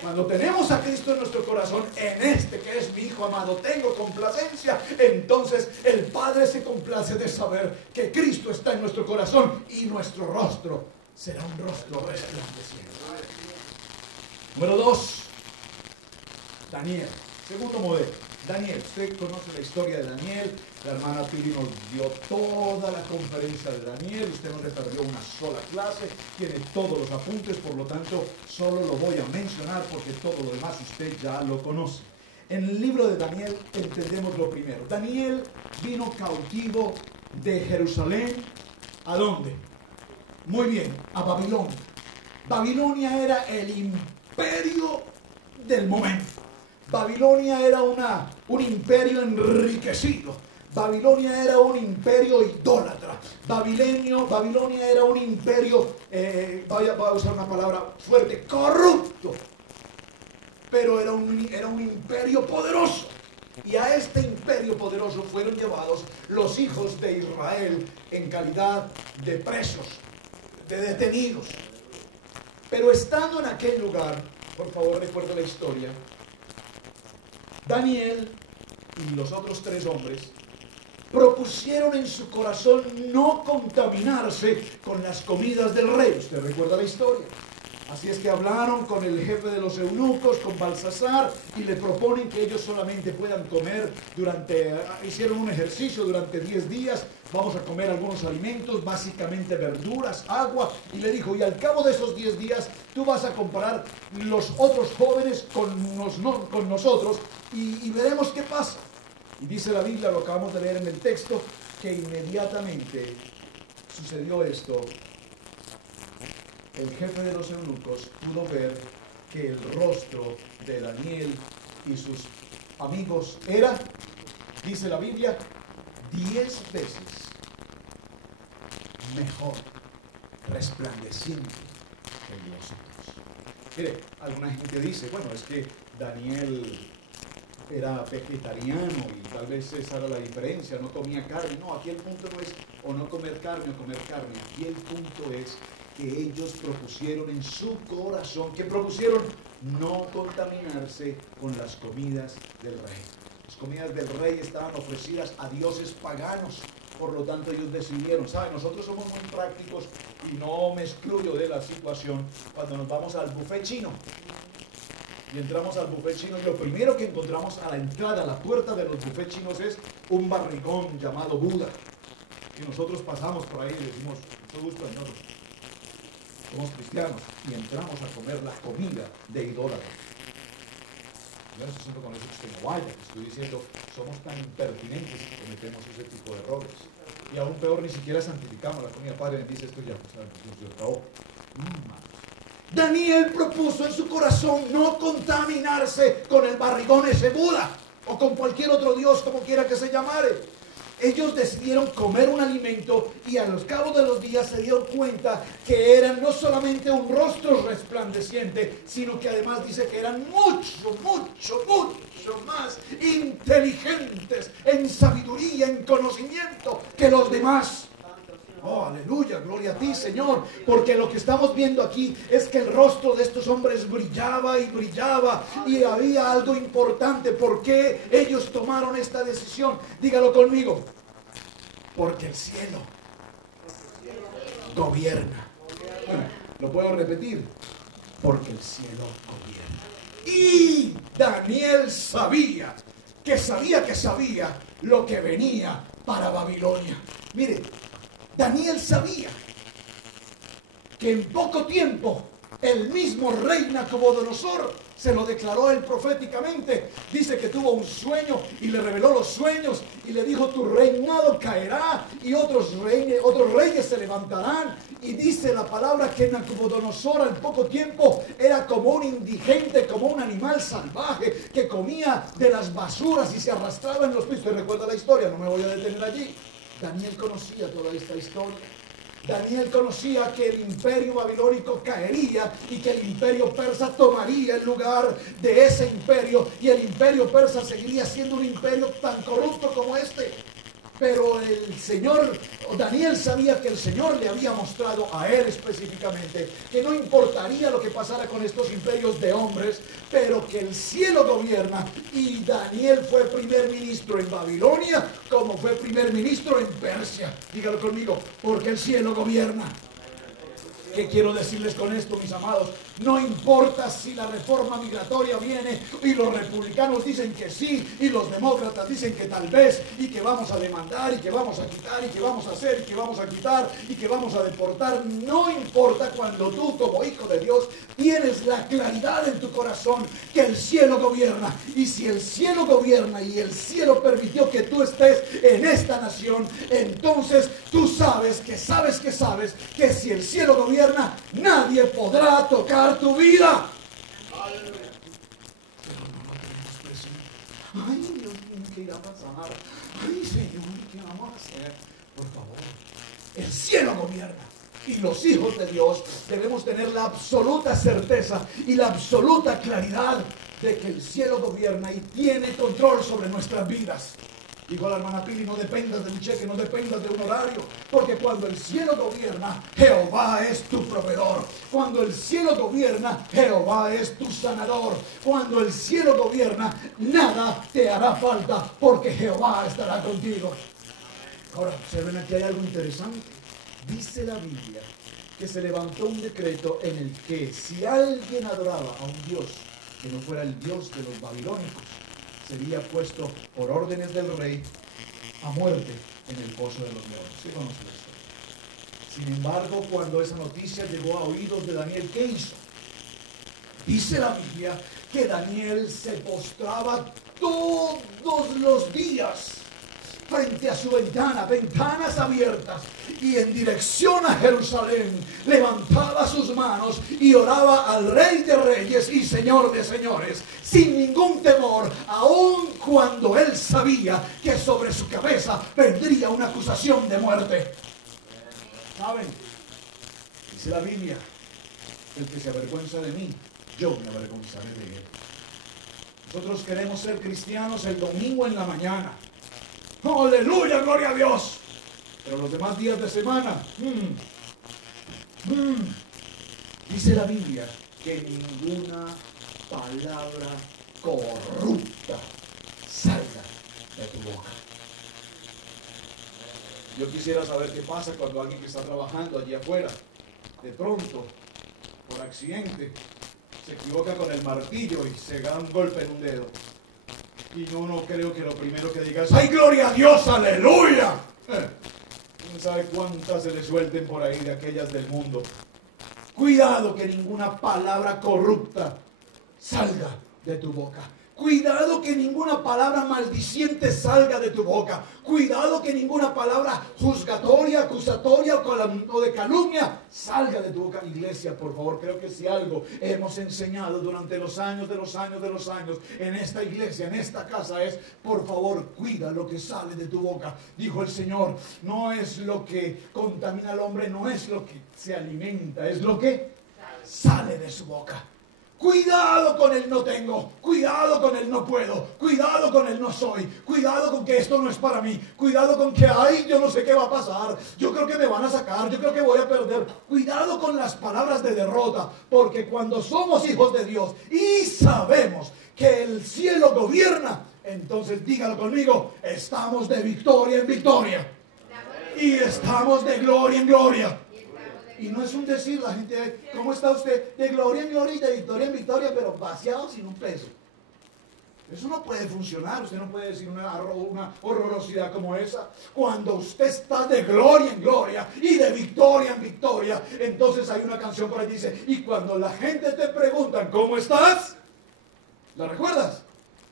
Cuando tenemos a Cristo en nuestro corazón, en este que es mi Hijo amado, tengo complacencia, entonces el Padre se complace de saber que Cristo está en nuestro corazón y nuestro rostro será un rostro resplandeciente. Número 2, Daniel. Segundo modelo, Daniel. Usted conoce la historia de Daniel. La hermana Piri nos dio toda la conferencia de Daniel. Usted no le perdió una sola clase. Tiene todos los apuntes, por lo tanto, solo lo voy a mencionar porque todo lo demás usted ya lo conoce. En el libro de Daniel entendemos lo primero. Daniel vino cautivo de Jerusalén. ¿A dónde? Muy bien, a Babilonia. Babilonia era el imperio del momento. Babilonia era un imperio enriquecido. Babilonia era un imperio idólatra. Babilonia era un imperio, voy a usar una palabra fuerte, corrupto. Pero era un imperio poderoso. Y a este imperio poderoso fueron llevados los hijos de Israel en calidad de presos, de detenidos. Pero estando en aquel lugar, por favor recuerda la historia, Daniel y los otros 3 hombres propusieron en su corazón no contaminarse con las comidas del rey. Usted recuerda la historia. Así es que hablaron con el jefe de los eunucos, con Balsasar, y le proponen que ellos solamente puedan comer hicieron un ejercicio durante 10 días, vamos a comer algunos alimentos, básicamente verduras, agua, y le dijo, y al cabo de esos 10 días, tú vas a comparar los otros jóvenes con nosotros, y veremos qué pasa. Y dice la Biblia, lo acabamos de leer en el texto, que inmediatamente sucedió esto. El jefe de los eunucos pudo ver que el rostro de Daniel y sus amigos era, dice la Biblia, 10 veces mejor, resplandeciente que los otros. Mire, alguna gente dice, bueno, es que Daniel era vegetariano y tal vez esa era la diferencia, no comía carne. No, aquí el punto no es o no comer carne o comer carne, aquí el punto es que ellos propusieron en su corazón, que propusieron no contaminarse con las comidas del rey. Las comidas del rey estaban ofrecidas a dioses paganos, por lo tanto ellos decidieron, ¿saben? Nosotros somos muy prácticos y no me excluyo de la situación cuando nos vamos al buffet chino. Y entramos al buffet chino y lo primero que encontramos a la entrada, a la puerta de los buffets chinos es un barrigón llamado Buda. Y nosotros pasamos por ahí y decimos, mucho gusto, señor. Somos cristianos y entramos a comer la comida de idólatras. Yo no estoy diciendo con eso que usted no vaya, estoy diciendo somos tan impertinentes que cometemos ese tipo de errores. Y aún peor, ni siquiera santificamos la comida. Padre, bendice esto ya, pues, Dios acabó. Daniel propuso en su corazón no contaminarse con el barrigón ese Buda o con cualquier otro dios, como quiera que se llamare. Ellos decidieron comer un alimento y a los cabos de los días se dieron cuenta que eran no solamente un rostro resplandeciente, sino que además dice que eran mucho más inteligentes en sabiduría, en conocimiento que los demás. Oh, aleluya, gloria a ti, Señor, porque lo que estamos viendo aquí es que el rostro de estos hombres brillaba y brillaba y había algo importante. ¿Por qué ellos tomaron esta decisión? Dígalo conmigo. Porque el cielo gobierna. Bueno, lo puedo repetir. Porque el cielo gobierna. Y Daniel sabía lo que venía para Babilonia. Mire, Daniel sabía que en poco tiempo El mismo rey Nabucodonosor se lo declaró él proféticamente. Dice que tuvo un sueño y le reveló los sueños y le dijo: tu reinado caerá y otros reyes se levantarán. Y dice la palabra que Nabucodonosor al poco tiempo era como un indigente, como un animal salvaje que comía de las basuras y se arrastraba en los pisos. ¿Te recuerda la historia? No me voy a detener allí. Daniel conocía toda esta historia. Daniel conocía que el imperio babilónico caería y que el imperio persa tomaría el lugar de ese imperio, y el imperio persa seguiría siendo un imperio tan corrupto como este. Pero el Señor, Daniel sabía que el Señor le había mostrado a él específicamente que no importaría lo que pasara con estos imperios de hombres, pero que el cielo gobierna. Y Daniel fue primer ministro en Babilonia como fue primer ministro en Persia. Dígalo conmigo: porque el cielo gobierna. ¿Qué quiero decirles con esto, mis amados? No importa si la reforma migratoria viene y los republicanos dicen que sí y los demócratas dicen que tal vez, y que vamos a demandar y que vamos a quitar y que vamos a hacer y que vamos a quitar y que vamos a deportar. No importa, cuando tú como hijo de Dios tienes la claridad en tu corazón que el cielo gobierna. Y si el cielo gobierna y el cielo permitió que tú estés en esta nación, entonces tú sabes que si el cielo gobierna, nadie podrá tocar tu vida. Ay, Dios mío, ¿qué irá a pasar? Ay, Señor, ¿qué vamos a hacer? Por favor, el cielo gobierna. Y los hijos de Dios debemos tener la absoluta certeza y la absoluta claridad de que el cielo gobierna y tiene control sobre nuestras vidas. Dijo la hermana Pili: no dependas de un cheque, no dependas de un horario, porque cuando el cielo gobierna, Jehová es tu proveedor. Cuando el cielo gobierna, Jehová es tu sanador. Cuando el cielo gobierna, nada te hará falta, porque Jehová estará contigo. Ahora, observen, aquí hay algo interesante. Dice la Biblia que se levantó un decreto en el que si alguien adoraba a un Dios que no fuera el Dios de los babilónicos, sería puesto por órdenes del rey a muerte en el pozo de los leones. ¿Sí conoce la historia? Sin embargo, cuando esa noticia llegó a oídos de Daniel, ¿qué hizo? Dice la Biblia que Daniel se postraba todos los días frente a su ventana, ventanas abiertas, y en dirección a Jerusalén levantaba sus manos y oraba al Rey de Reyes y Señor de Señores, sin ningún temor, aun cuando él sabía que sobre su cabeza vendría una acusación de muerte. ¿Saben? Dice la Biblia: el que se avergüenza de mí, yo me avergonzaré de él. Nosotros queremos ser cristianos el domingo en la mañana. ¡Aleluya! ¡Gloria a Dios! Pero los demás días de semana, dice la Biblia que ninguna palabra corrupta salga de tu boca. Yo quisiera saber qué pasa cuando alguien que está trabajando allí afuera, de pronto, por accidente, se equivoca con el martillo y se da un golpe en un dedo. Y yo no creo que lo primero que digas: ¡ay, gloria a Dios, aleluya! ¿Quién sabe cuántas se le suelten por ahí de aquellas del mundo? Cuidado que ninguna palabra corrupta salga de tu boca. Cuidado que ninguna palabra maldiciente salga de tu boca. Cuidado que ninguna palabra juzgatoria, acusatoria o de calumnia salga de tu boca. Iglesia, por favor, creo que si algo hemos enseñado durante los años en esta iglesia, en esta casa, es: por favor, cuida lo que sale de tu boca. Dijo el Señor: no es lo que contamina al hombre, no es lo que se alimenta, es lo que sale de su boca. Cuidado con el no tengo, cuidado con el no puedo, cuidado con el no soy, cuidado con que esto no es para mí, cuidado con que ay, yo no sé qué va a pasar, yo creo que me van a sacar, yo creo que voy a perder. Cuidado con las palabras de derrota, porque cuando somos hijos de Dios y sabemos que el cielo gobierna, entonces dígalo conmigo: estamos de victoria en victoria y estamos de gloria en gloria. Y no es un decir, la gente: ¿cómo está usted? De gloria en gloria y de victoria en victoria, pero vaciado sin un peso. Eso no puede funcionar. Usted no puede decir una horrorosidad como esa. Cuando usted está de gloria en gloria y de victoria en victoria, entonces hay una canción por ahí que dice, y cuando la gente te pregunta, ¿cómo estás? ¿La recuerdas?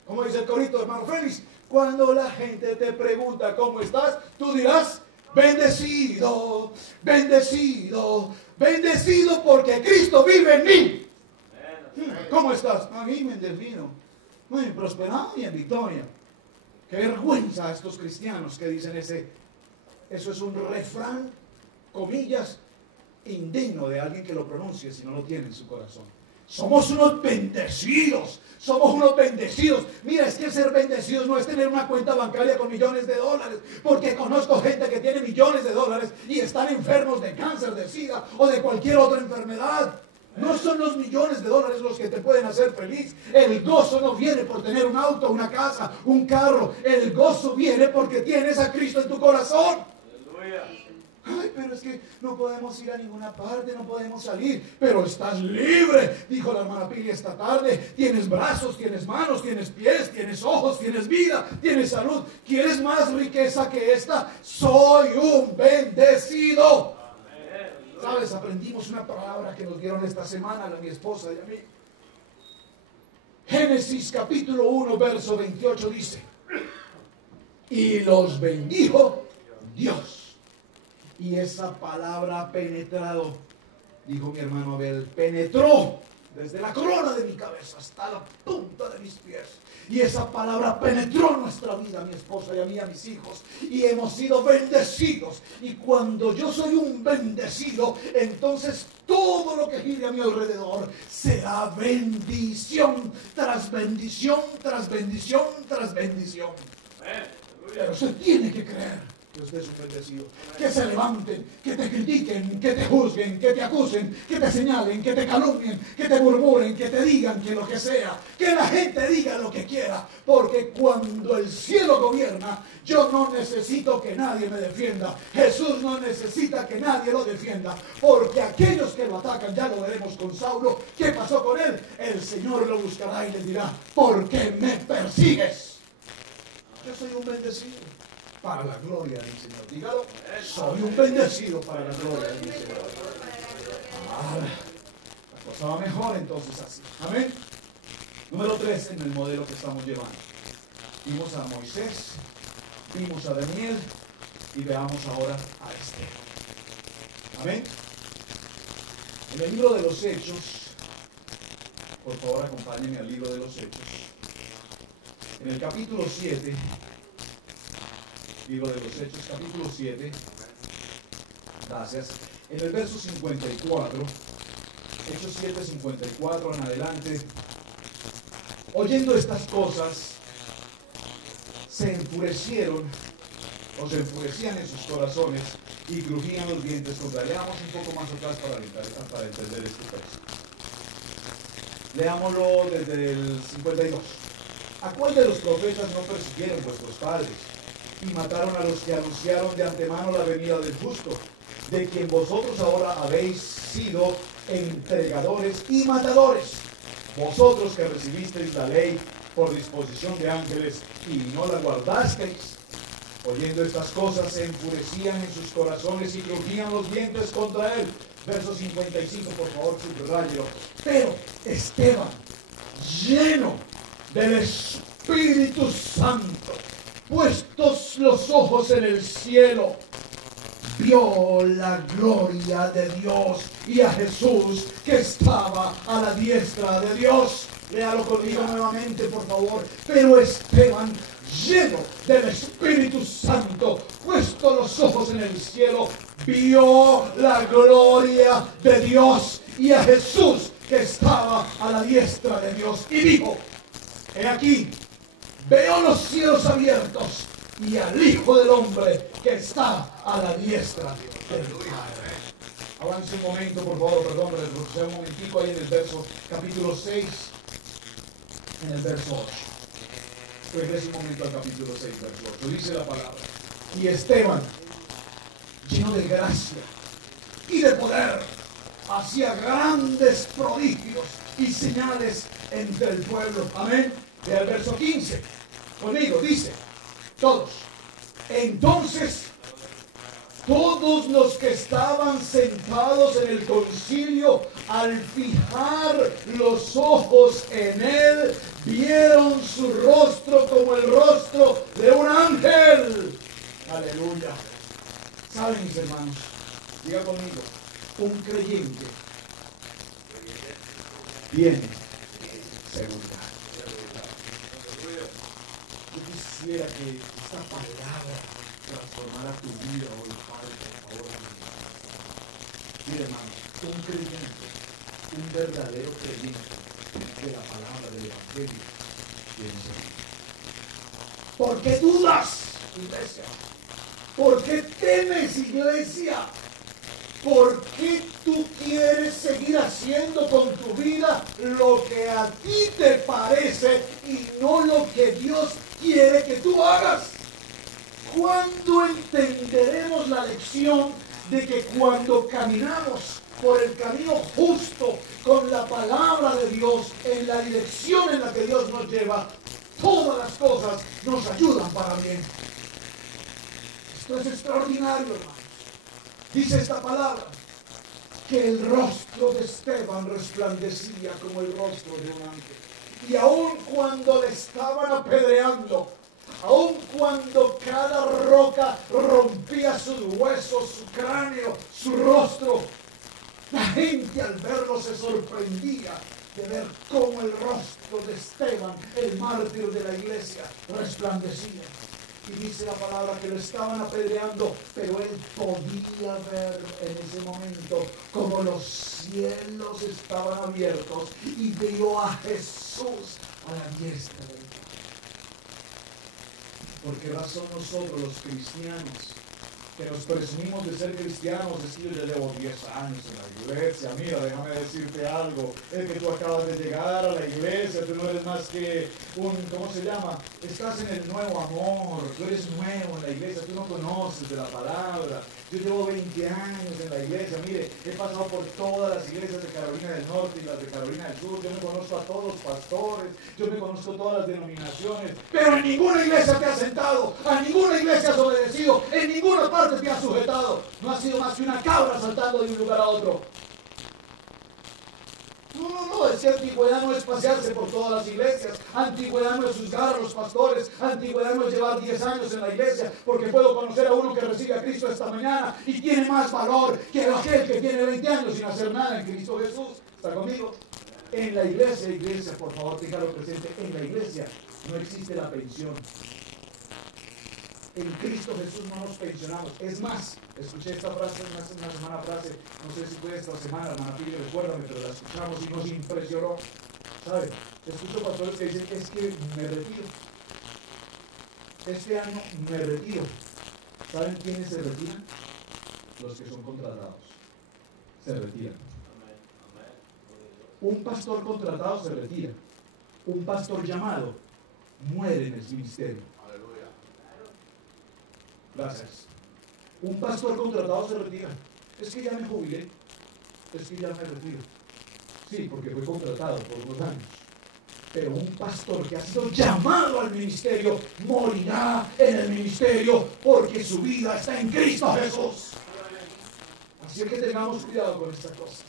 ¿Cómo dice el corito, hermano Félix? Cuando la gente te pregunta, ¿cómo estás? Tú dirás, bendecido, bendecido, bendecido porque Cristo vive en mí. ¿Cómo estás? A mí me defino. Muy prosperado y en victoria. Qué vergüenza a estos cristianos que dicen eso es un refrán, comillas, indigno de alguien que lo pronuncie si no lo tiene en su corazón. Somos unos bendecidos, somos unos bendecidos. Mira, es que ser bendecidos no es tener una cuenta bancaria con millones de dólares, porque conozco gente que tiene millones de dólares y están enfermos de cáncer, de SIDA o de cualquier otra enfermedad. No son los millones de dólares los que te pueden hacer feliz. El gozo no viene por tener un auto, una casa, un carro. El gozo viene porque tienes a Cristo en tu corazón. Aleluya. Ay, pero es que no podemos ir a ninguna parte, no podemos salir. Pero estás libre, dijo la hermana Pili esta tarde. Tienes brazos, tienes manos, tienes pies, tienes ojos, tienes vida, tienes salud. ¿Quieres más riqueza que esta? Soy un bendecido. ¿Sabes? Aprendimos una palabra que nos dieron esta semana a mi esposa y a mí. Génesis capítulo 1, verso 28 dice, y los bendijo Dios. Y esa palabra ha penetrado, dijo mi hermano Abel, penetró desde la corona de mi cabeza hasta la punta de mis pies. Y esa palabra penetró nuestra vida, a mi esposa y a mí, a mis hijos. Y hemos sido bendecidos. Y cuando yo soy un bendecido, entonces todo lo que gire a mi alrededor será bendición tras bendición, tras bendición, tras bendición. Pero usted tiene que creer que usted es un bendecido. Que se levanten, que te critiquen, que te juzguen, que te acusen, que te señalen, que te calumnien, que te murmuren, que te digan que lo que sea, que la gente diga lo que quiera, porque cuando el cielo gobierna, yo no necesito que nadie me defienda. Jesús no necesita que nadie lo defienda, porque aquellos que lo atacan, ya lo veremos con Saulo, ¿qué pasó con él? El Señor lo buscará y le dirá, ¿por qué me persigues? Yo soy un bendecido para la gloria del Señor. Dígalo, soy un bendecido para la gloria del Señor. La cosa va mejor entonces así. Amén. Número 3 en el modelo que estamos llevando. Vimos a Moisés, vimos a Daniel y veamos ahora a Esther. Amén. En el libro de los Hechos, por favor acompáñenme al libro de los Hechos. En el capítulo 7, libro de los Hechos, capítulo 7, gracias, en el verso 54, Hechos 7, 54 en adelante, oyendo estas cosas, se enfurecieron, o se enfurecían en sus corazones, y crujían los dientes contra. Leamos un poco más atrás para entender este texto. Leámoslo desde el 52. ¿A cuál de los profetas no persiguieron vuestros padres y mataron a los que anunciaron de antemano la venida del justo, de quien vosotros ahora habéis sido entregadores y matadores? Vosotros que recibisteis la ley por disposición de ángeles y no la guardasteis. Oyendo estas cosas se enfurecían en sus corazones y crujían los dientes contra él. Verso 55, por favor, subrayelo. Pero Esteban, lleno del Espíritu Santo, puestos los ojos en el cielo, vio la gloria de Dios y a Jesús que estaba a la diestra de Dios. Léalo conmigo nuevamente, por favor. Pero Esteban, lleno del Espíritu Santo, puesto los ojos en el cielo, vio la gloria de Dios y a Jesús que estaba a la diestra de Dios. Y dijo, he aquí, veo los cielos abiertos y al Hijo del Hombre que está a la diestra del Padre. Avance un momento, por favor, perdón, retroceda un momentico ahí en el verso, capítulo 6, en el verso 8. Regrese un momento al capítulo 6, verso 8. Dice la palabra. Y Esteban, lleno de gracia y de poder, hacía grandes prodigios y señales entre el pueblo. Amén. Ve al verso 15. Conmigo, dice, todos. Entonces, todos los que estaban sentados en el concilio, al fijar los ojos en él, vieron su rostro como el rostro de un ángel. Aleluya. ¿Saben, mis hermanos? Diga conmigo, un creyente tiene seguridad. Yo quisiera que esta palabra transformara tu vida hoy, Padre, por favor. Mire, hermanos, un creyente, un verdadero creyente de la palabra del Evangelio tiene seguridad. ¿Por qué dudas, iglesia? ¿Por qué temes, iglesia? ¿Por qué tú quieres seguir haciendo con tu vida lo que a ti te parece y no lo que Dios quiere que tú hagas? ¿Cuándo entenderemos la lección de que cuando caminamos por el camino justo con la palabra de Dios, en la dirección en la que Dios nos lleva, todas las cosas nos ayudan para bien? Esto es extraordinario, hermano. Dice esta palabra, que el rostro de Esteban resplandecía como el rostro de un ángel. Y aun cuando le estaban apedreando, aun cuando cada roca rompía sus huesos, su cráneo, su rostro, la gente al verlo se sorprendía de ver cómo el rostro de Esteban, el mártir de la iglesia, resplandecía. Y dice la palabra que lo estaban apedreando, pero él podía ver en ese momento como los cielos estaban abiertos y vio a Jesús a la diestra del Padre. ¿Por qué razón nosotros los cristianos, que nos presumimos de ser cristianos, es que yo ya llevo 10 años en la iglesia? Mira, déjame decirte algo, es que tú acabas de llegar a la iglesia, tú no eres más que un, ¿cómo se llama? Estás en el nuevo amor, tú eres nuevo en la iglesia, tú no conoces de la palabra. Yo llevo 20 años en la iglesia, mire, he pasado por todas las iglesias de Carolina del Norte y las de Carolina del Sur, yo me conozco a todos los pastores, yo me conozco todas las denominaciones, pero en ninguna iglesia te has sentado, a ninguna iglesia has obedecido, en ninguna parte te has sujetado, no has sido más que una cabra saltando de un lugar a otro. No, es que antigüedad no es pasearse por todas las iglesias, antigüedad no es juzgar a los pastores, antigüedad no es llevar 10 años en la iglesia, porque puedo conocer a uno que recibe a Cristo esta mañana y tiene más valor que aquel que tiene 20 años sin hacer nada en Cristo Jesús. ¿Está conmigo? En la iglesia, por favor, téngalo presente, en la iglesia no existe la pensión. En Cristo Jesús no nos pensionamos. Es más, escuché esta frase, una semana frase, no sé si fue esta semana, hermana Pili, recuérdame, pero la escuchamos y nos impresionó. ¿Sabe? Escucho pastores que dicen, es que me retiro. Este año me retiro. ¿Saben quiénes se retiran? Los que son contratados. Se retiran. Un pastor contratado se retira. Un pastor llamado muere en el ministerio. Gracias. Un pastor contratado se retira. Es que ya me jubilé. Es que ya me retiro. Sí, porque fue contratado por unos años. Pero un pastor que ha sido llamado al ministerio morirá en el ministerio porque su vida está en Cristo Jesús. Así que tengamos cuidado con estas cosas.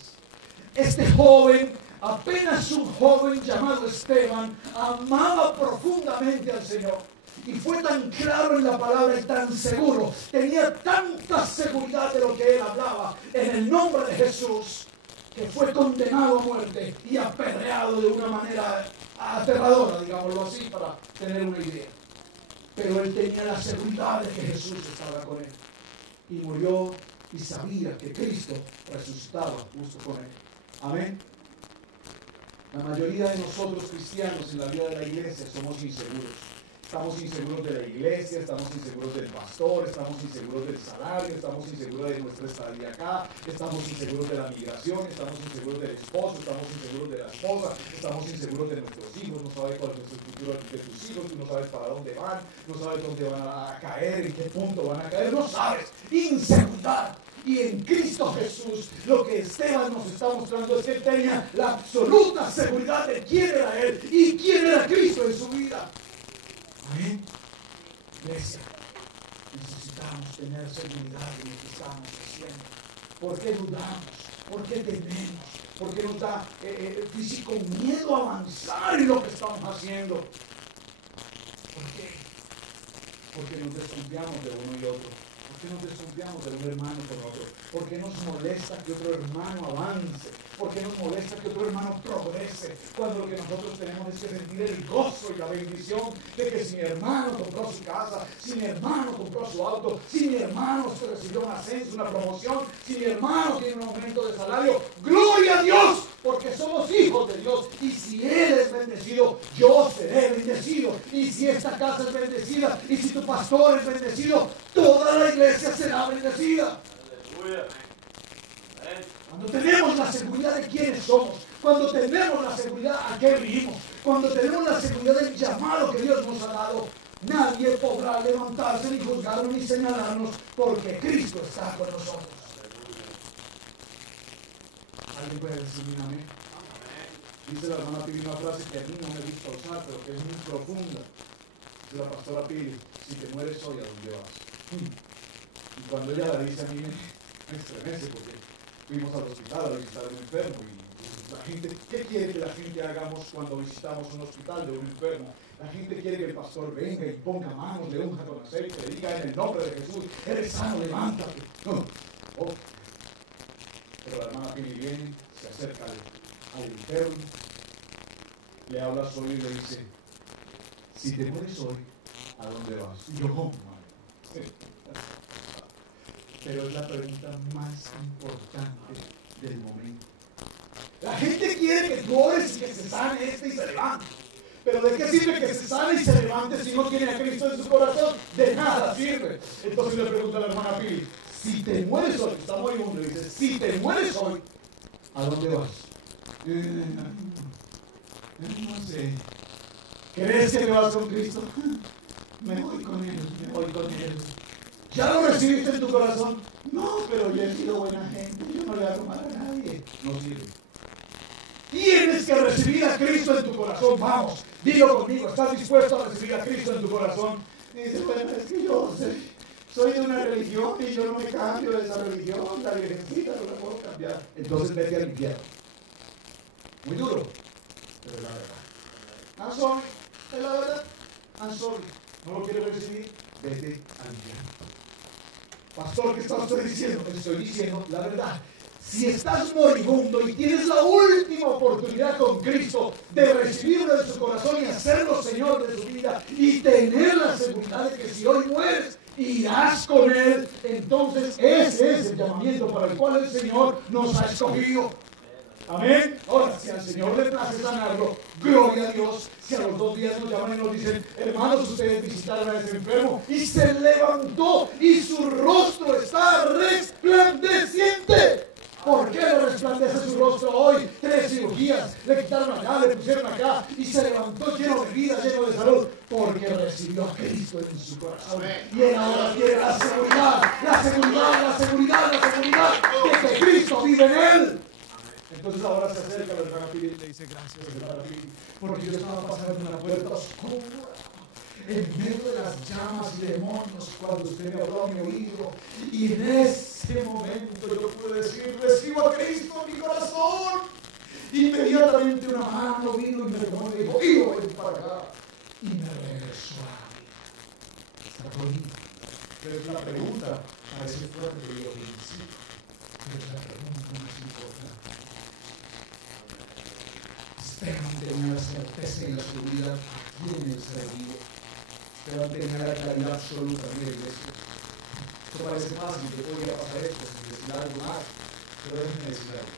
Este joven, apenas un joven llamado Esteban, amaba profundamente al Señor. Y fue tan claro en la palabra y tan seguro, tenía tanta seguridad de lo que él hablaba en el nombre de Jesús, que fue condenado a muerte y apedreado de una manera aterradora, digámoslo así, para tener una idea. Pero él tenía la seguridad de que Jesús estaba con él. Y murió y sabía que Cristo resucitaba justo con él. Amén. La mayoría de nosotros cristianos en la vida de la iglesia somos inseguros. Estamos inseguros de la iglesia, estamos inseguros del pastor, estamos inseguros del salario, estamos inseguros de nuestra estadía acá, estamos inseguros de la migración, estamos inseguros del esposo, estamos inseguros de la esposa, estamos inseguros de nuestros hijos, no sabes cuál es el futuro de tus hijos, tú no sabes para dónde van, no sabes dónde van a caer, en qué punto van a caer, no sabes. Inseguridad. Y en Cristo Jesús, lo que Esteban nos está mostrando es que él tenía la absoluta seguridad de quién era él y quién era Cristo en su vida. Amén. Iglesia, necesitamos tener seguridad en lo que estamos haciendo. ¿Por qué dudamos? ¿Por qué tememos? ¿Por qué nos da físico miedo a avanzar en lo que estamos haciendo? ¿Por qué? Porque nos desconfiamos de uno y otro. ¿Por qué nos desconfiamos de un hermano con otro? ¿Por qué nos molesta que otro hermano avance? ¿Por qué nos molesta que otro hermano progrese? Cuando lo que nosotros tenemos es que sentir el gozo y la bendición de que si mi hermano compró su casa, si mi hermano compró su auto, si mi hermano se recibió un ascenso, una promoción, si mi hermano tiene un aumento de salario, ¡gloria a Dios! Porque somos hijos de Dios. Y si Él es bendecido, yo seré bendecido. Y si esta casa es bendecida, y si tu pastor es bendecido, toda la iglesia será bendecida. Aleluya. Cuando tenemos la seguridad de quiénes somos, cuando tenemos la seguridad a qué vivimos, cuando tenemos la seguridad del llamado que Dios nos ha dado, nadie podrá levantarse ni juzgarnos ni señalarnos, porque Cristo está con nosotros. ¿Alguien puede decir un amén? Dice la hermana Pili una frase que a mí no me gusta usar, pero que es muy profunda. Dice la pastora Pili: si te mueres hoy, ¿a dónde vas? Y cuando ella la dice, a mí me estremece, porque fuimos al hospital a visitar a un enfermo y la gente, ¿qué quiere que la gente hagamos cuando visitamos un hospital de un enfermo? La gente quiere que el pastor venga y ponga manos, le unja con aceite, le diga en el nombre de Jesús: eres sano, levántate. Oh. Pero la hermana Pili viene, se acerca al enfermo, le habla su oído y le dice: si te mueres hoy, ¿a dónde vas? Y yo, oh, madre. Pero es la pregunta más importante del momento. La gente quiere que tú ores y que se sane y se levante. Pero ¿de qué sirve que se sane y se levante si no tiene a Cristo en su corazón? De nada sirve. Entonces le pregunta a la hermana Pili: si te mueres hoy, está moribundo, y dice: si te mueres hoy, ¿a dónde vas? No sé. ¿Crees que te vas con Cristo? Me voy con Él, me voy con Él. ¿Ya lo recibiste en tu corazón? No, pero yo he sido buena gente, yo no le hago mal a nadie. No sirve. Tienes que recibir a Cristo en tu corazón. Vamos, dilo conmigo: ¿estás dispuesto a recibir a Cristo en tu corazón? Dice: bueno, es que yo soy de una religión y yo no me cambio de esa religión, la virgencita no la puedo cambiar. Entonces vete al infierno. Muy duro, pero es la verdad. I'm sorry, es la verdad. I'm sorry. ¿No lo quieres recibir? Vete al infierno. Pastor, ¿qué está usted diciendo? Te estoy diciendo la verdad. Si estás moribundo y tienes la última oportunidad con Cristo de recibirlo en su corazón y hacerlo Señor de su vida y tener la seguridad de que si hoy mueres, irás con Él, entonces ese es el llamamiento para el cual el Señor nos ha escogido. Amén. Ahora, si al Señor le place sanarlo, gloria a Dios. Si a los 2 días nos llaman y nos dicen: hermanos, ustedes visitaron a ese enfermo y se levantó y su rostro está resplandeciente. ¿Por qué le resplandece su rostro hoy? 3 cirugías, le quitaron acá, le pusieron acá y se levantó lleno de vida, lleno de salud, porque recibió a Cristo en su corazón. Y él ahora tiene la seguridad de que Cristo vive en él. Entonces ahora se acerca a la hermana Pili y le dice: gracias, hermana Pili, porque yo estaba pasando en una puerta oscura, en medio de las llamas y demonios, cuando usted me habló a mi oído, y en ese momento yo pude decir: recibo a Cristo en mi corazón. Inmediatamente una mano vino y me tomó y dijo: hijo, ven para acá, y me regresó a mí. Está bonito, pero es la pregunta, parece fuerte, pero yo sí, pero es la pregunta más importante. Esteban tenía la certeza y la seguridad a quién él servía. Esteban tenía la claridad absoluta de la iglesia. Esto parece fácil, yo podría pasar esto sin decir algo más, pero déjenme decir algo.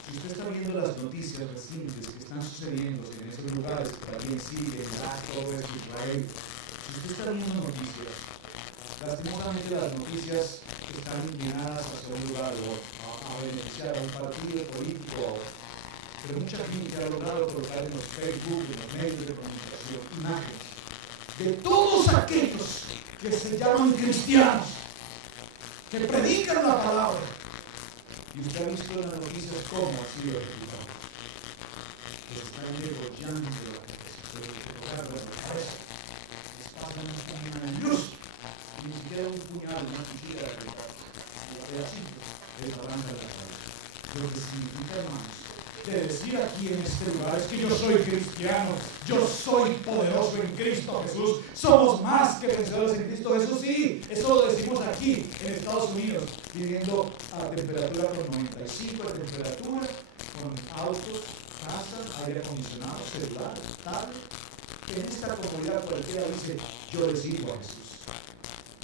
Si usted está viendo las noticias recientes que están sucediendo en estos lugares, también Siria, Irak, todo eso, Israel, si usted está viendo noticias, lastimosamente las noticias están inclinadas hacia un lugar a beneficiar a un partido político o a otro. Pero mucha gente ha logrado colocar en los Facebook, en los medios de comunicación, imágenes de todos aquellos que se llaman cristianos que predican la palabra. Y usted ha visto en las noticias cómo ha sido el resultado. Que se están degollando la cabeza. Les pasan una luz, y ni siquiera un puñal, una tijera de pedacito de palanca de la cabeza. Lo que significa, hermanos, de decir aquí en este lugar es que yo soy cristiano, yo soy poderoso en Cristo Jesús, somos más que vencedores en Cristo Jesús. Sí, eso lo decimos aquí en Estados Unidos, viviendo a temperatura con 95 de temperatura, con autos, casas, aire acondicionado, celular, tablet. En esta comunidad cualquiera dice, yo le sirvo a Jesús.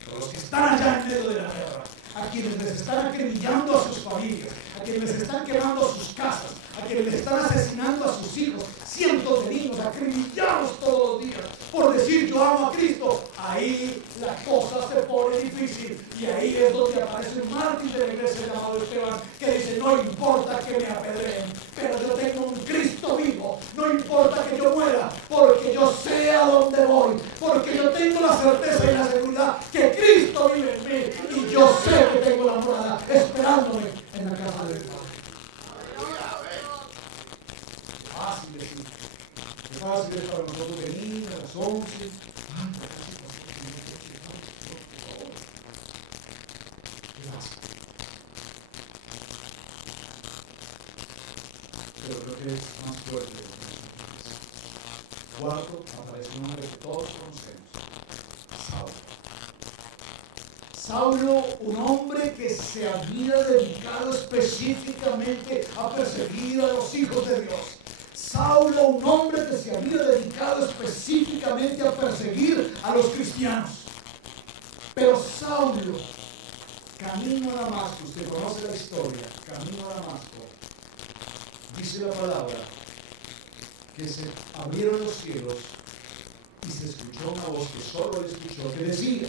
Pero los que están allá en medio de la guerra, a quienes les están acribillando a sus familias, a quienes les están quemando sus casas, a quienes les están asesinando a sus hijos, cientos de niños acribillados todos los días por decir yo amo a Cristo, ahí la cosa se pone difícil. Y ahí es donde aparece un mártir de la iglesia llamado Esteban, que dice, no importa que me apedreen, pero yo tengo un Cristo vivo, no importa que yo muera, porque yo sé a dónde voy, porque yo tengo la certeza y la seguridad que Cristo vive en mí, y yo sé que tengo la morada esperándome en la casa del Padre. Fácil decir, qué fácil es para nosotros venir a las 11. Pero creo que es más fuerte. Cuarto, aparece un nombre que todos conocemos: Saulo. Saulo, un hombre que se había dedicado específicamente a perseguir a los hijos de Dios. Saulo, un hombre que se había dedicado específicamente a perseguir a los cristianos. Pero Saulo, camino a Damasco, usted conoce la historia, camino a Damasco, dice la palabra que se abrieron los cielos y se escuchó una voz que solo él escuchó, que decía: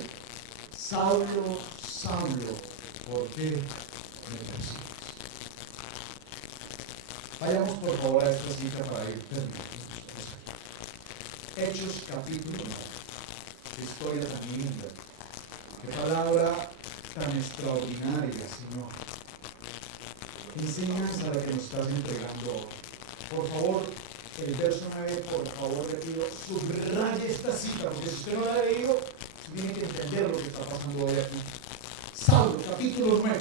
Saulo, Saulo, ¿por qué me persigues? Vayamos por favor a esta cita para ir terminando. Hechos capítulo 9. Qué historia tan linda. Qué palabra tan extraordinaria, Señor. Qué enseñanza la que nos estás entregando hoy. Por favor, el verso 9, por favor, le pido, subraye esta cita, porque si usted no la ha leído, usted tiene que entender lo que está pasando hoy aquí. Saulo, capítulo 9,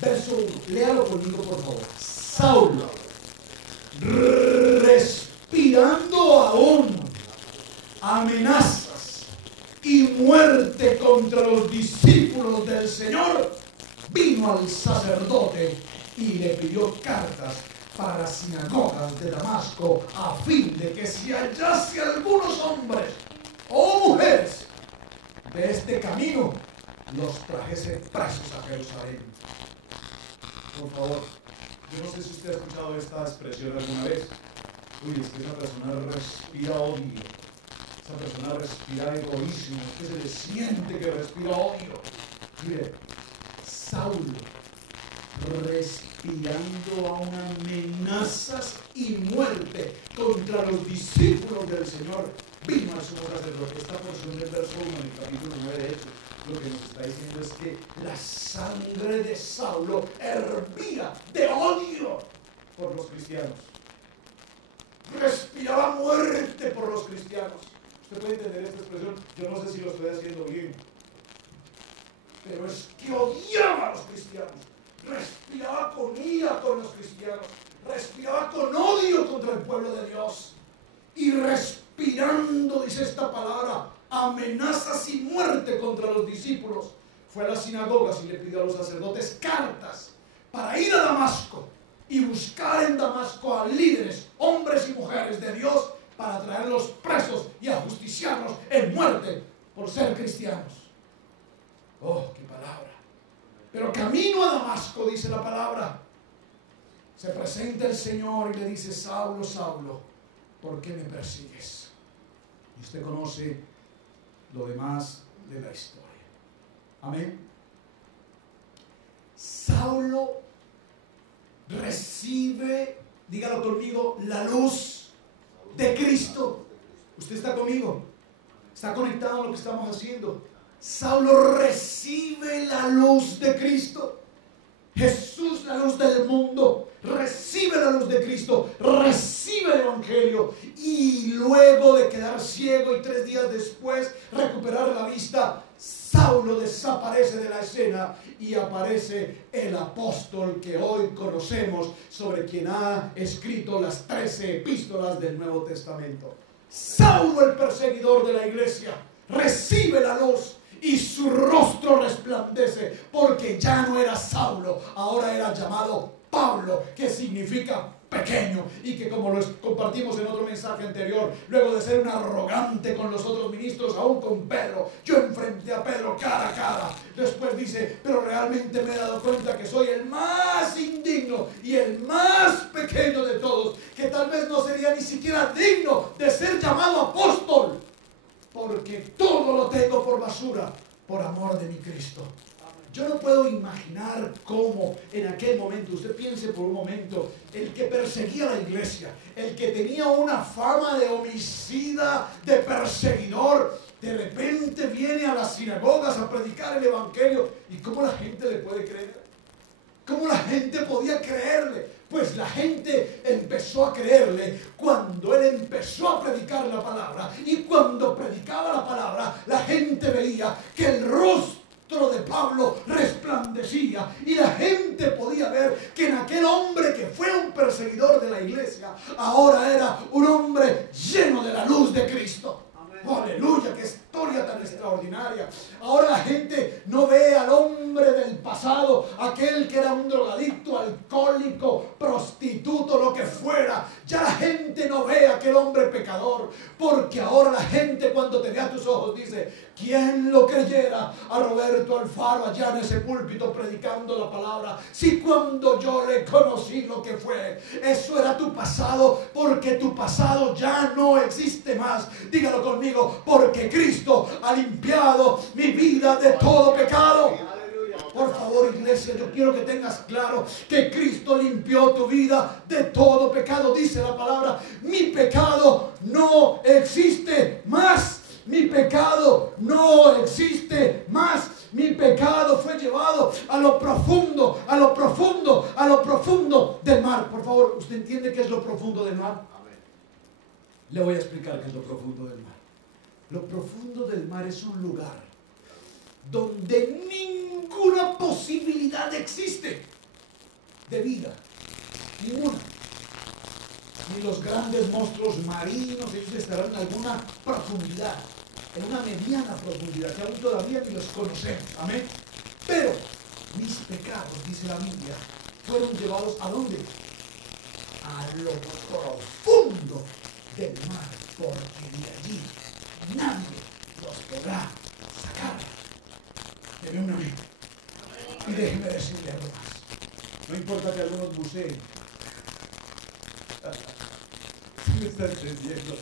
verso 1. Léalo conmigo, por favor. Saulo, respirando aún amenazas y muerte contra los discípulos del Señor, vino al sacerdote y le pidió cartas para las sinagogas de Damasco, a fin de que si hallase algunos hombres o mujeres de este camino, los trajese presos a Jerusalén. Por favor, yo no sé si usted ha escuchado esta expresión alguna vez. Uy, es que esa persona respira odio, esa persona respira egoísmo, es que se le siente que respira odio. Mire, Saulo, respirando aún amenazas y muerte contra los discípulos del Señor, vino al sumo sacerdote. Esta porción del verso 1 en el capítulo 9 de Hechos, lo que nos está diciendo es que la sangre de Saulo hervía de odio por los cristianos. Respiraba muerte por los cristianos. Usted puede entender esta expresión, yo no sé si lo estoy haciendo bien, pero es que odiaba a los cristianos. Respiraba con ira con los cristianos, respiraba con odio contra el pueblo de Dios, y respirando, dice esta palabra, amenazas y muerte contra los discípulos, fue a las sinagogas y le pidió a los sacerdotes cartas para ir a Damasco y buscar en Damasco a líderes, hombres y mujeres de Dios, para traerlos presos y ajusticiarlos en muerte por ser cristianos. Oh, qué palabra. Pero camino a Damasco, dice la palabra, se presenta el Señor y le dice: Saulo, Saulo, ¿por qué me persigues? Y usted conoce lo demás de la historia. Amén. Saulo recibe, dígalo conmigo, la luz de Cristo. ¿Usted está conmigo? ¿Está conectado a lo que estamos haciendo? Saulo recibe la luz de Cristo. Jesús, la luz del mundo, recibe la luz de Cristo, recibe el Evangelio, y luego de quedar ciego y 3 días después recuperar la vista, Saulo desaparece de la escena y aparece el apóstol que hoy conocemos, sobre quien ha escrito las 13 epístolas del Nuevo Testamento. Saulo, el perseguidor de la iglesia, recibe la luz y su rostro resplandece, porque ya no era Saulo, ahora era llamado Pablo, que significa pequeño, y que, como lo compartimos en otro mensaje anterior, luego de ser un arrogante con los otros ministros, aún con Pedro, yo enfrenté a Pedro cara a cara. Después dice, pero realmente me he dado cuenta que soy el más indigno y el más pequeño de todos, que tal vez no sería ni siquiera digno de ser llamado apóstol, porque todo lo tengo por basura por amor de mi Cristo. Yo no puedo imaginar cómo en aquel momento, usted piense por un momento, el que perseguía a la iglesia, el que tenía una fama de homicida, de perseguidor, de repente viene a las sinagogas a predicar el evangelio. ¿Y cómo la gente le puede creer? ¿Cómo la gente podía creerle? Pues la gente empezó a creerle cuando él empezó a predicar la palabra, y cuando predicaba la palabra, la gente veía que el rostro de Pablo resplandecía, y la gente podía ver que en aquel hombre que fue un perseguidor de la iglesia, ahora era un hombre lleno de la luz de Cristo. Aleluya, qué historia tan extraordinaria. Ahora la gente no ve al hombre del pasado, aquel que era un drogadicto, alcohólico, prostituto, lo que fuera. Ya la gente no ve a aquel hombre pecador, porque ahora la gente, cuando te ve a tus ojos, dice: ¿quién lo creyera a Roberto Alfaro allá en ese púlpito predicando la palabra? Si cuando yo le conocí lo que fue, eso era tu pasado, porque tu pasado ya no existe más. Dígalo conmigo: porque Cristo ha limpiado mi vida de todo pecado. Por favor, iglesia, yo quiero que tengas claro que Cristo limpió tu vida de todo pecado. Dice la palabra: mi pecado no existe más. Mi pecado no existe más. Mi pecado fue llevado a lo profundo, a lo profundo, a lo profundo del mar. Por favor, ¿usted entiende qué es lo profundo del mar? Le voy a explicar qué es lo profundo del mar. Lo profundo del mar es un lugar donde ninguna posibilidad existe de vida, ninguna. Ni los grandes monstruos marinos, ellos estarán en alguna profundidad, en una mediana profundidad, que aún todavía ni los conocemos. Amén. Pero mis pecados, dice la Biblia, fueron llevados ¿a dónde? A lo profundo del mar, porque de allí nadie los podrá sacar. Deme una mente. Y déjeme decirle algo más. No importa que algunos buceen. ¿Sí me está entendiendo?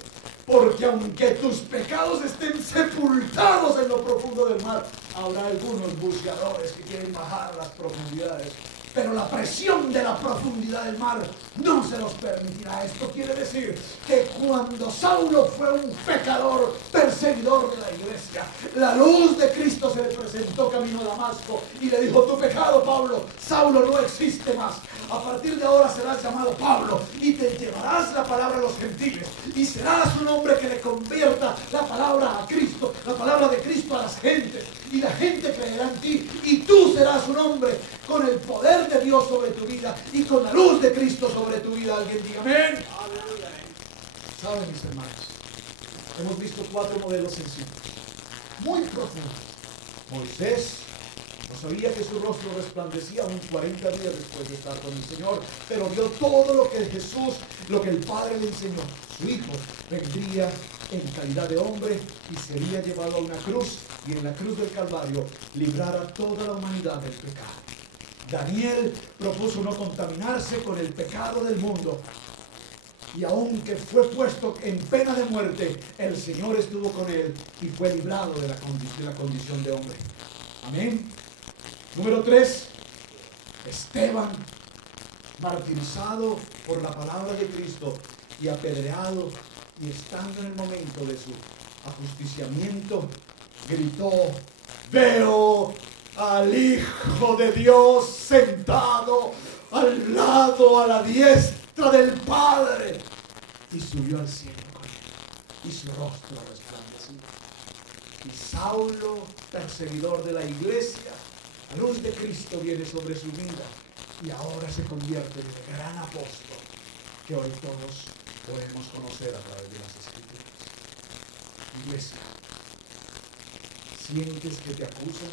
Porque aunque tus pecados estén sepultados en lo profundo del mar, habrá algunos buceadores que quieren bajar a las profundidades. Pero la presión de la profundidad del mar no se los permitirá. Esto quiere decir que cuando Saulo fue un pecador, perseguidor de la iglesia, la luz de Cristo se le presentó camino a Damasco y le dijo: tu pecado, Pablo, Saulo, no existe más. A partir de ahora serás llamado Pablo y te llevarás la palabra a los gentiles y serás un hombre que le convierta la palabra a Cristo, la palabra de Cristo a las gentes, y la gente creerá en ti, y tú serás un hombre con el poder de Dios sobre tu vida y con la luz de Cristo sobre tu vida. Alguien diga amén. Saben, mis hermanos, hemos visto 4 modelos sencillos, muy profundos. Moisés no sabía que su rostro resplandecía aún 40 días después de estar con el Señor, pero vio todo lo que Jesús, lo que el Padre le enseñó. Su Hijo vendría en calidad de hombre y sería llevado a una cruz, y en la cruz del Calvario librar a toda la humanidad del pecado. Daniel propuso no contaminarse con el pecado del mundo, y aunque fue puesto en pena de muerte, el Señor estuvo con él y fue librado de la condición de hombre. Amén. Número 3, Esteban, martirizado por la palabra de Cristo y apedreado, y estando en el momento de su ajusticiamiento, gritó: veo al Hijo de Dios sentado al lado, a la diestra del Padre. Y subió al cielo con él, y su rostro resplandecía. Y Saulo, perseguidor de la iglesia, la luz de Cristo viene sobre su vida, y ahora se convierte en el gran apóstol que hoy todos podemos conocer a través de las Escrituras. Iglesia, sientes que te acusan,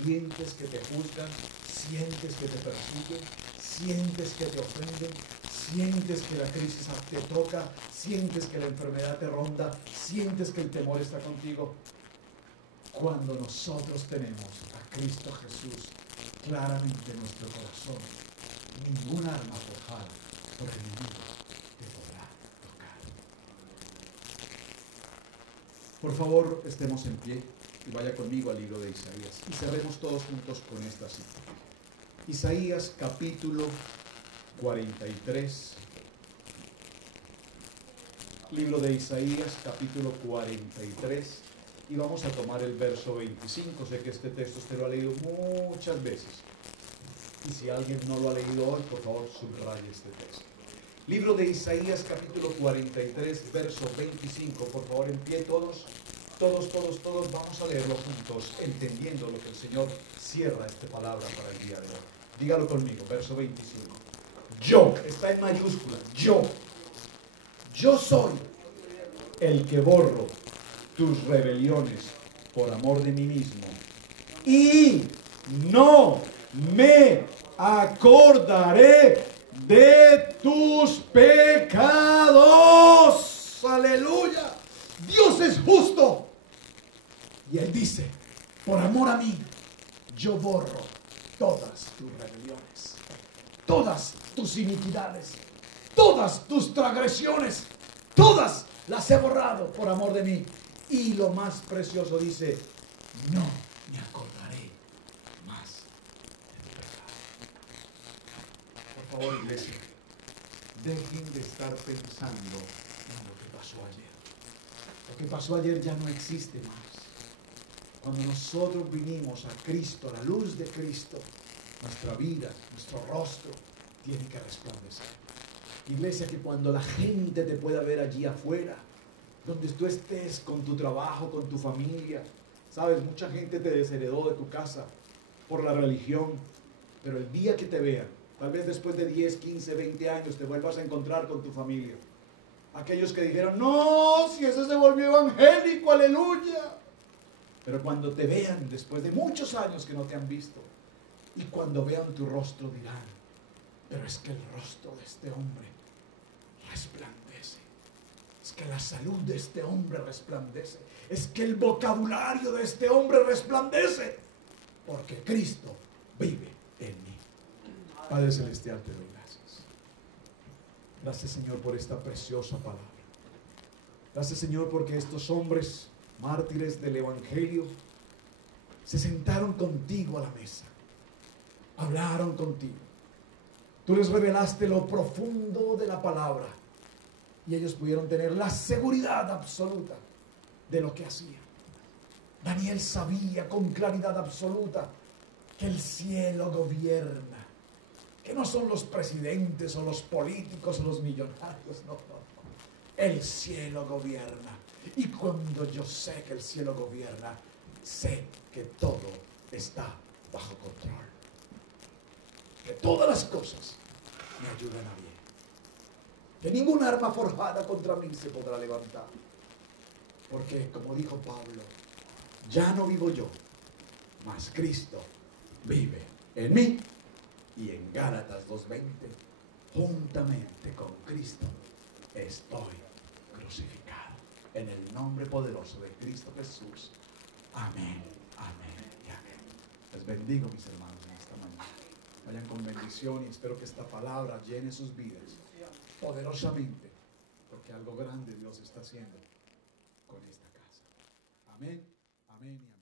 sientes que te juzgan, sientes que te persiguen, sientes que te ofenden, sientes que la crisis te toca, sientes que la enfermedad te ronda, sientes que el temor está contigo. Cuando nosotros tenemos a Cristo Jesús claramente en nuestro corazón, ningún arma forjada por el enemigo te podrá tocar. Por favor, estemos en pie y vaya conmigo al libro de Isaías y cerremos todos juntos con esta cita. Isaías capítulo 43. Libro de Isaías capítulo 43. Y vamos a tomar el verso 25. Sé que este texto usted lo ha leído muchas veces. Y si alguien no lo ha leído hoy, por favor, subraye este texto. Libro de Isaías, capítulo 43, verso 25. Por favor, en pie todos. Todos vamos a leerlo juntos, entendiendo lo que el Señor cierra esta palabra para el día de hoy. Dígalo conmigo, verso 25. Yo, está en mayúscula, yo soy el que borro tus rebeliones por amor de mí mismo, y no me acordaré de tus pecados. Aleluya. Dios es justo. Y Él dice, por amor a mí, yo borro todas tus rebeliones, todas tus iniquidades, todas tus transgresiones, todas las he borrado por amor de mí. Y lo más precioso dice, no me acordaré más de tu pecado. Por favor, iglesia, dejen de estar pensando en lo que pasó ayer. Lo que pasó ayer ya no existe más. Cuando nosotros vinimos a Cristo, a la luz de Cristo, nuestra vida, nuestro rostro tiene que resplandecer. Iglesia, que cuando la gente te pueda ver allí afuera, donde tú estés con tu trabajo, con tu familia, sabes, mucha gente te desheredó de tu casa por la religión, pero el día que te vean, tal vez después de 10, 15, 20 años, te vuelvas a encontrar con tu familia. Aquellos que dijeron, no, si ese se volvió evangélico, aleluya. Pero cuando te vean después de muchos años que no te han visto, y cuando vean tu rostro dirán, pero es que el rostro de este hombre resplandece. Es que la salud de este hombre resplandece. Es que el vocabulario de este hombre resplandece. Porque Cristo vive en mí. Padre Celestial, te doy gracias. Gracias, Señor, por esta preciosa palabra. Gracias, Señor, porque estos hombres mártires del Evangelio se sentaron contigo a la mesa. Hablaron contigo. Tú les revelaste lo profundo de la palabra. Y ellos pudieron tener la seguridad absoluta de lo que hacían. Daniel sabía con claridad absoluta que el cielo gobierna. Que no son los presidentes o los políticos o los millonarios. No. El cielo gobierna. Y cuando yo sé que el cielo gobierna, sé que todo está bajo control. Que todas las cosas me ayudan a bien. Que ningún arma forjada contra mí se podrá levantar. Porque, como dijo Pablo, ya no vivo yo, mas Cristo vive en mí. Y en Gálatas 2:20, juntamente con Cristo estoy crucificado. En el nombre poderoso de Cristo Jesús. Amén, amén y amén. Les bendigo, mis hermanos, en esta mañana. Vayan con bendición y espero que esta palabra llene sus vidas poderosamente, porque algo grande Dios está haciendo con esta casa. Amén, amén y amén.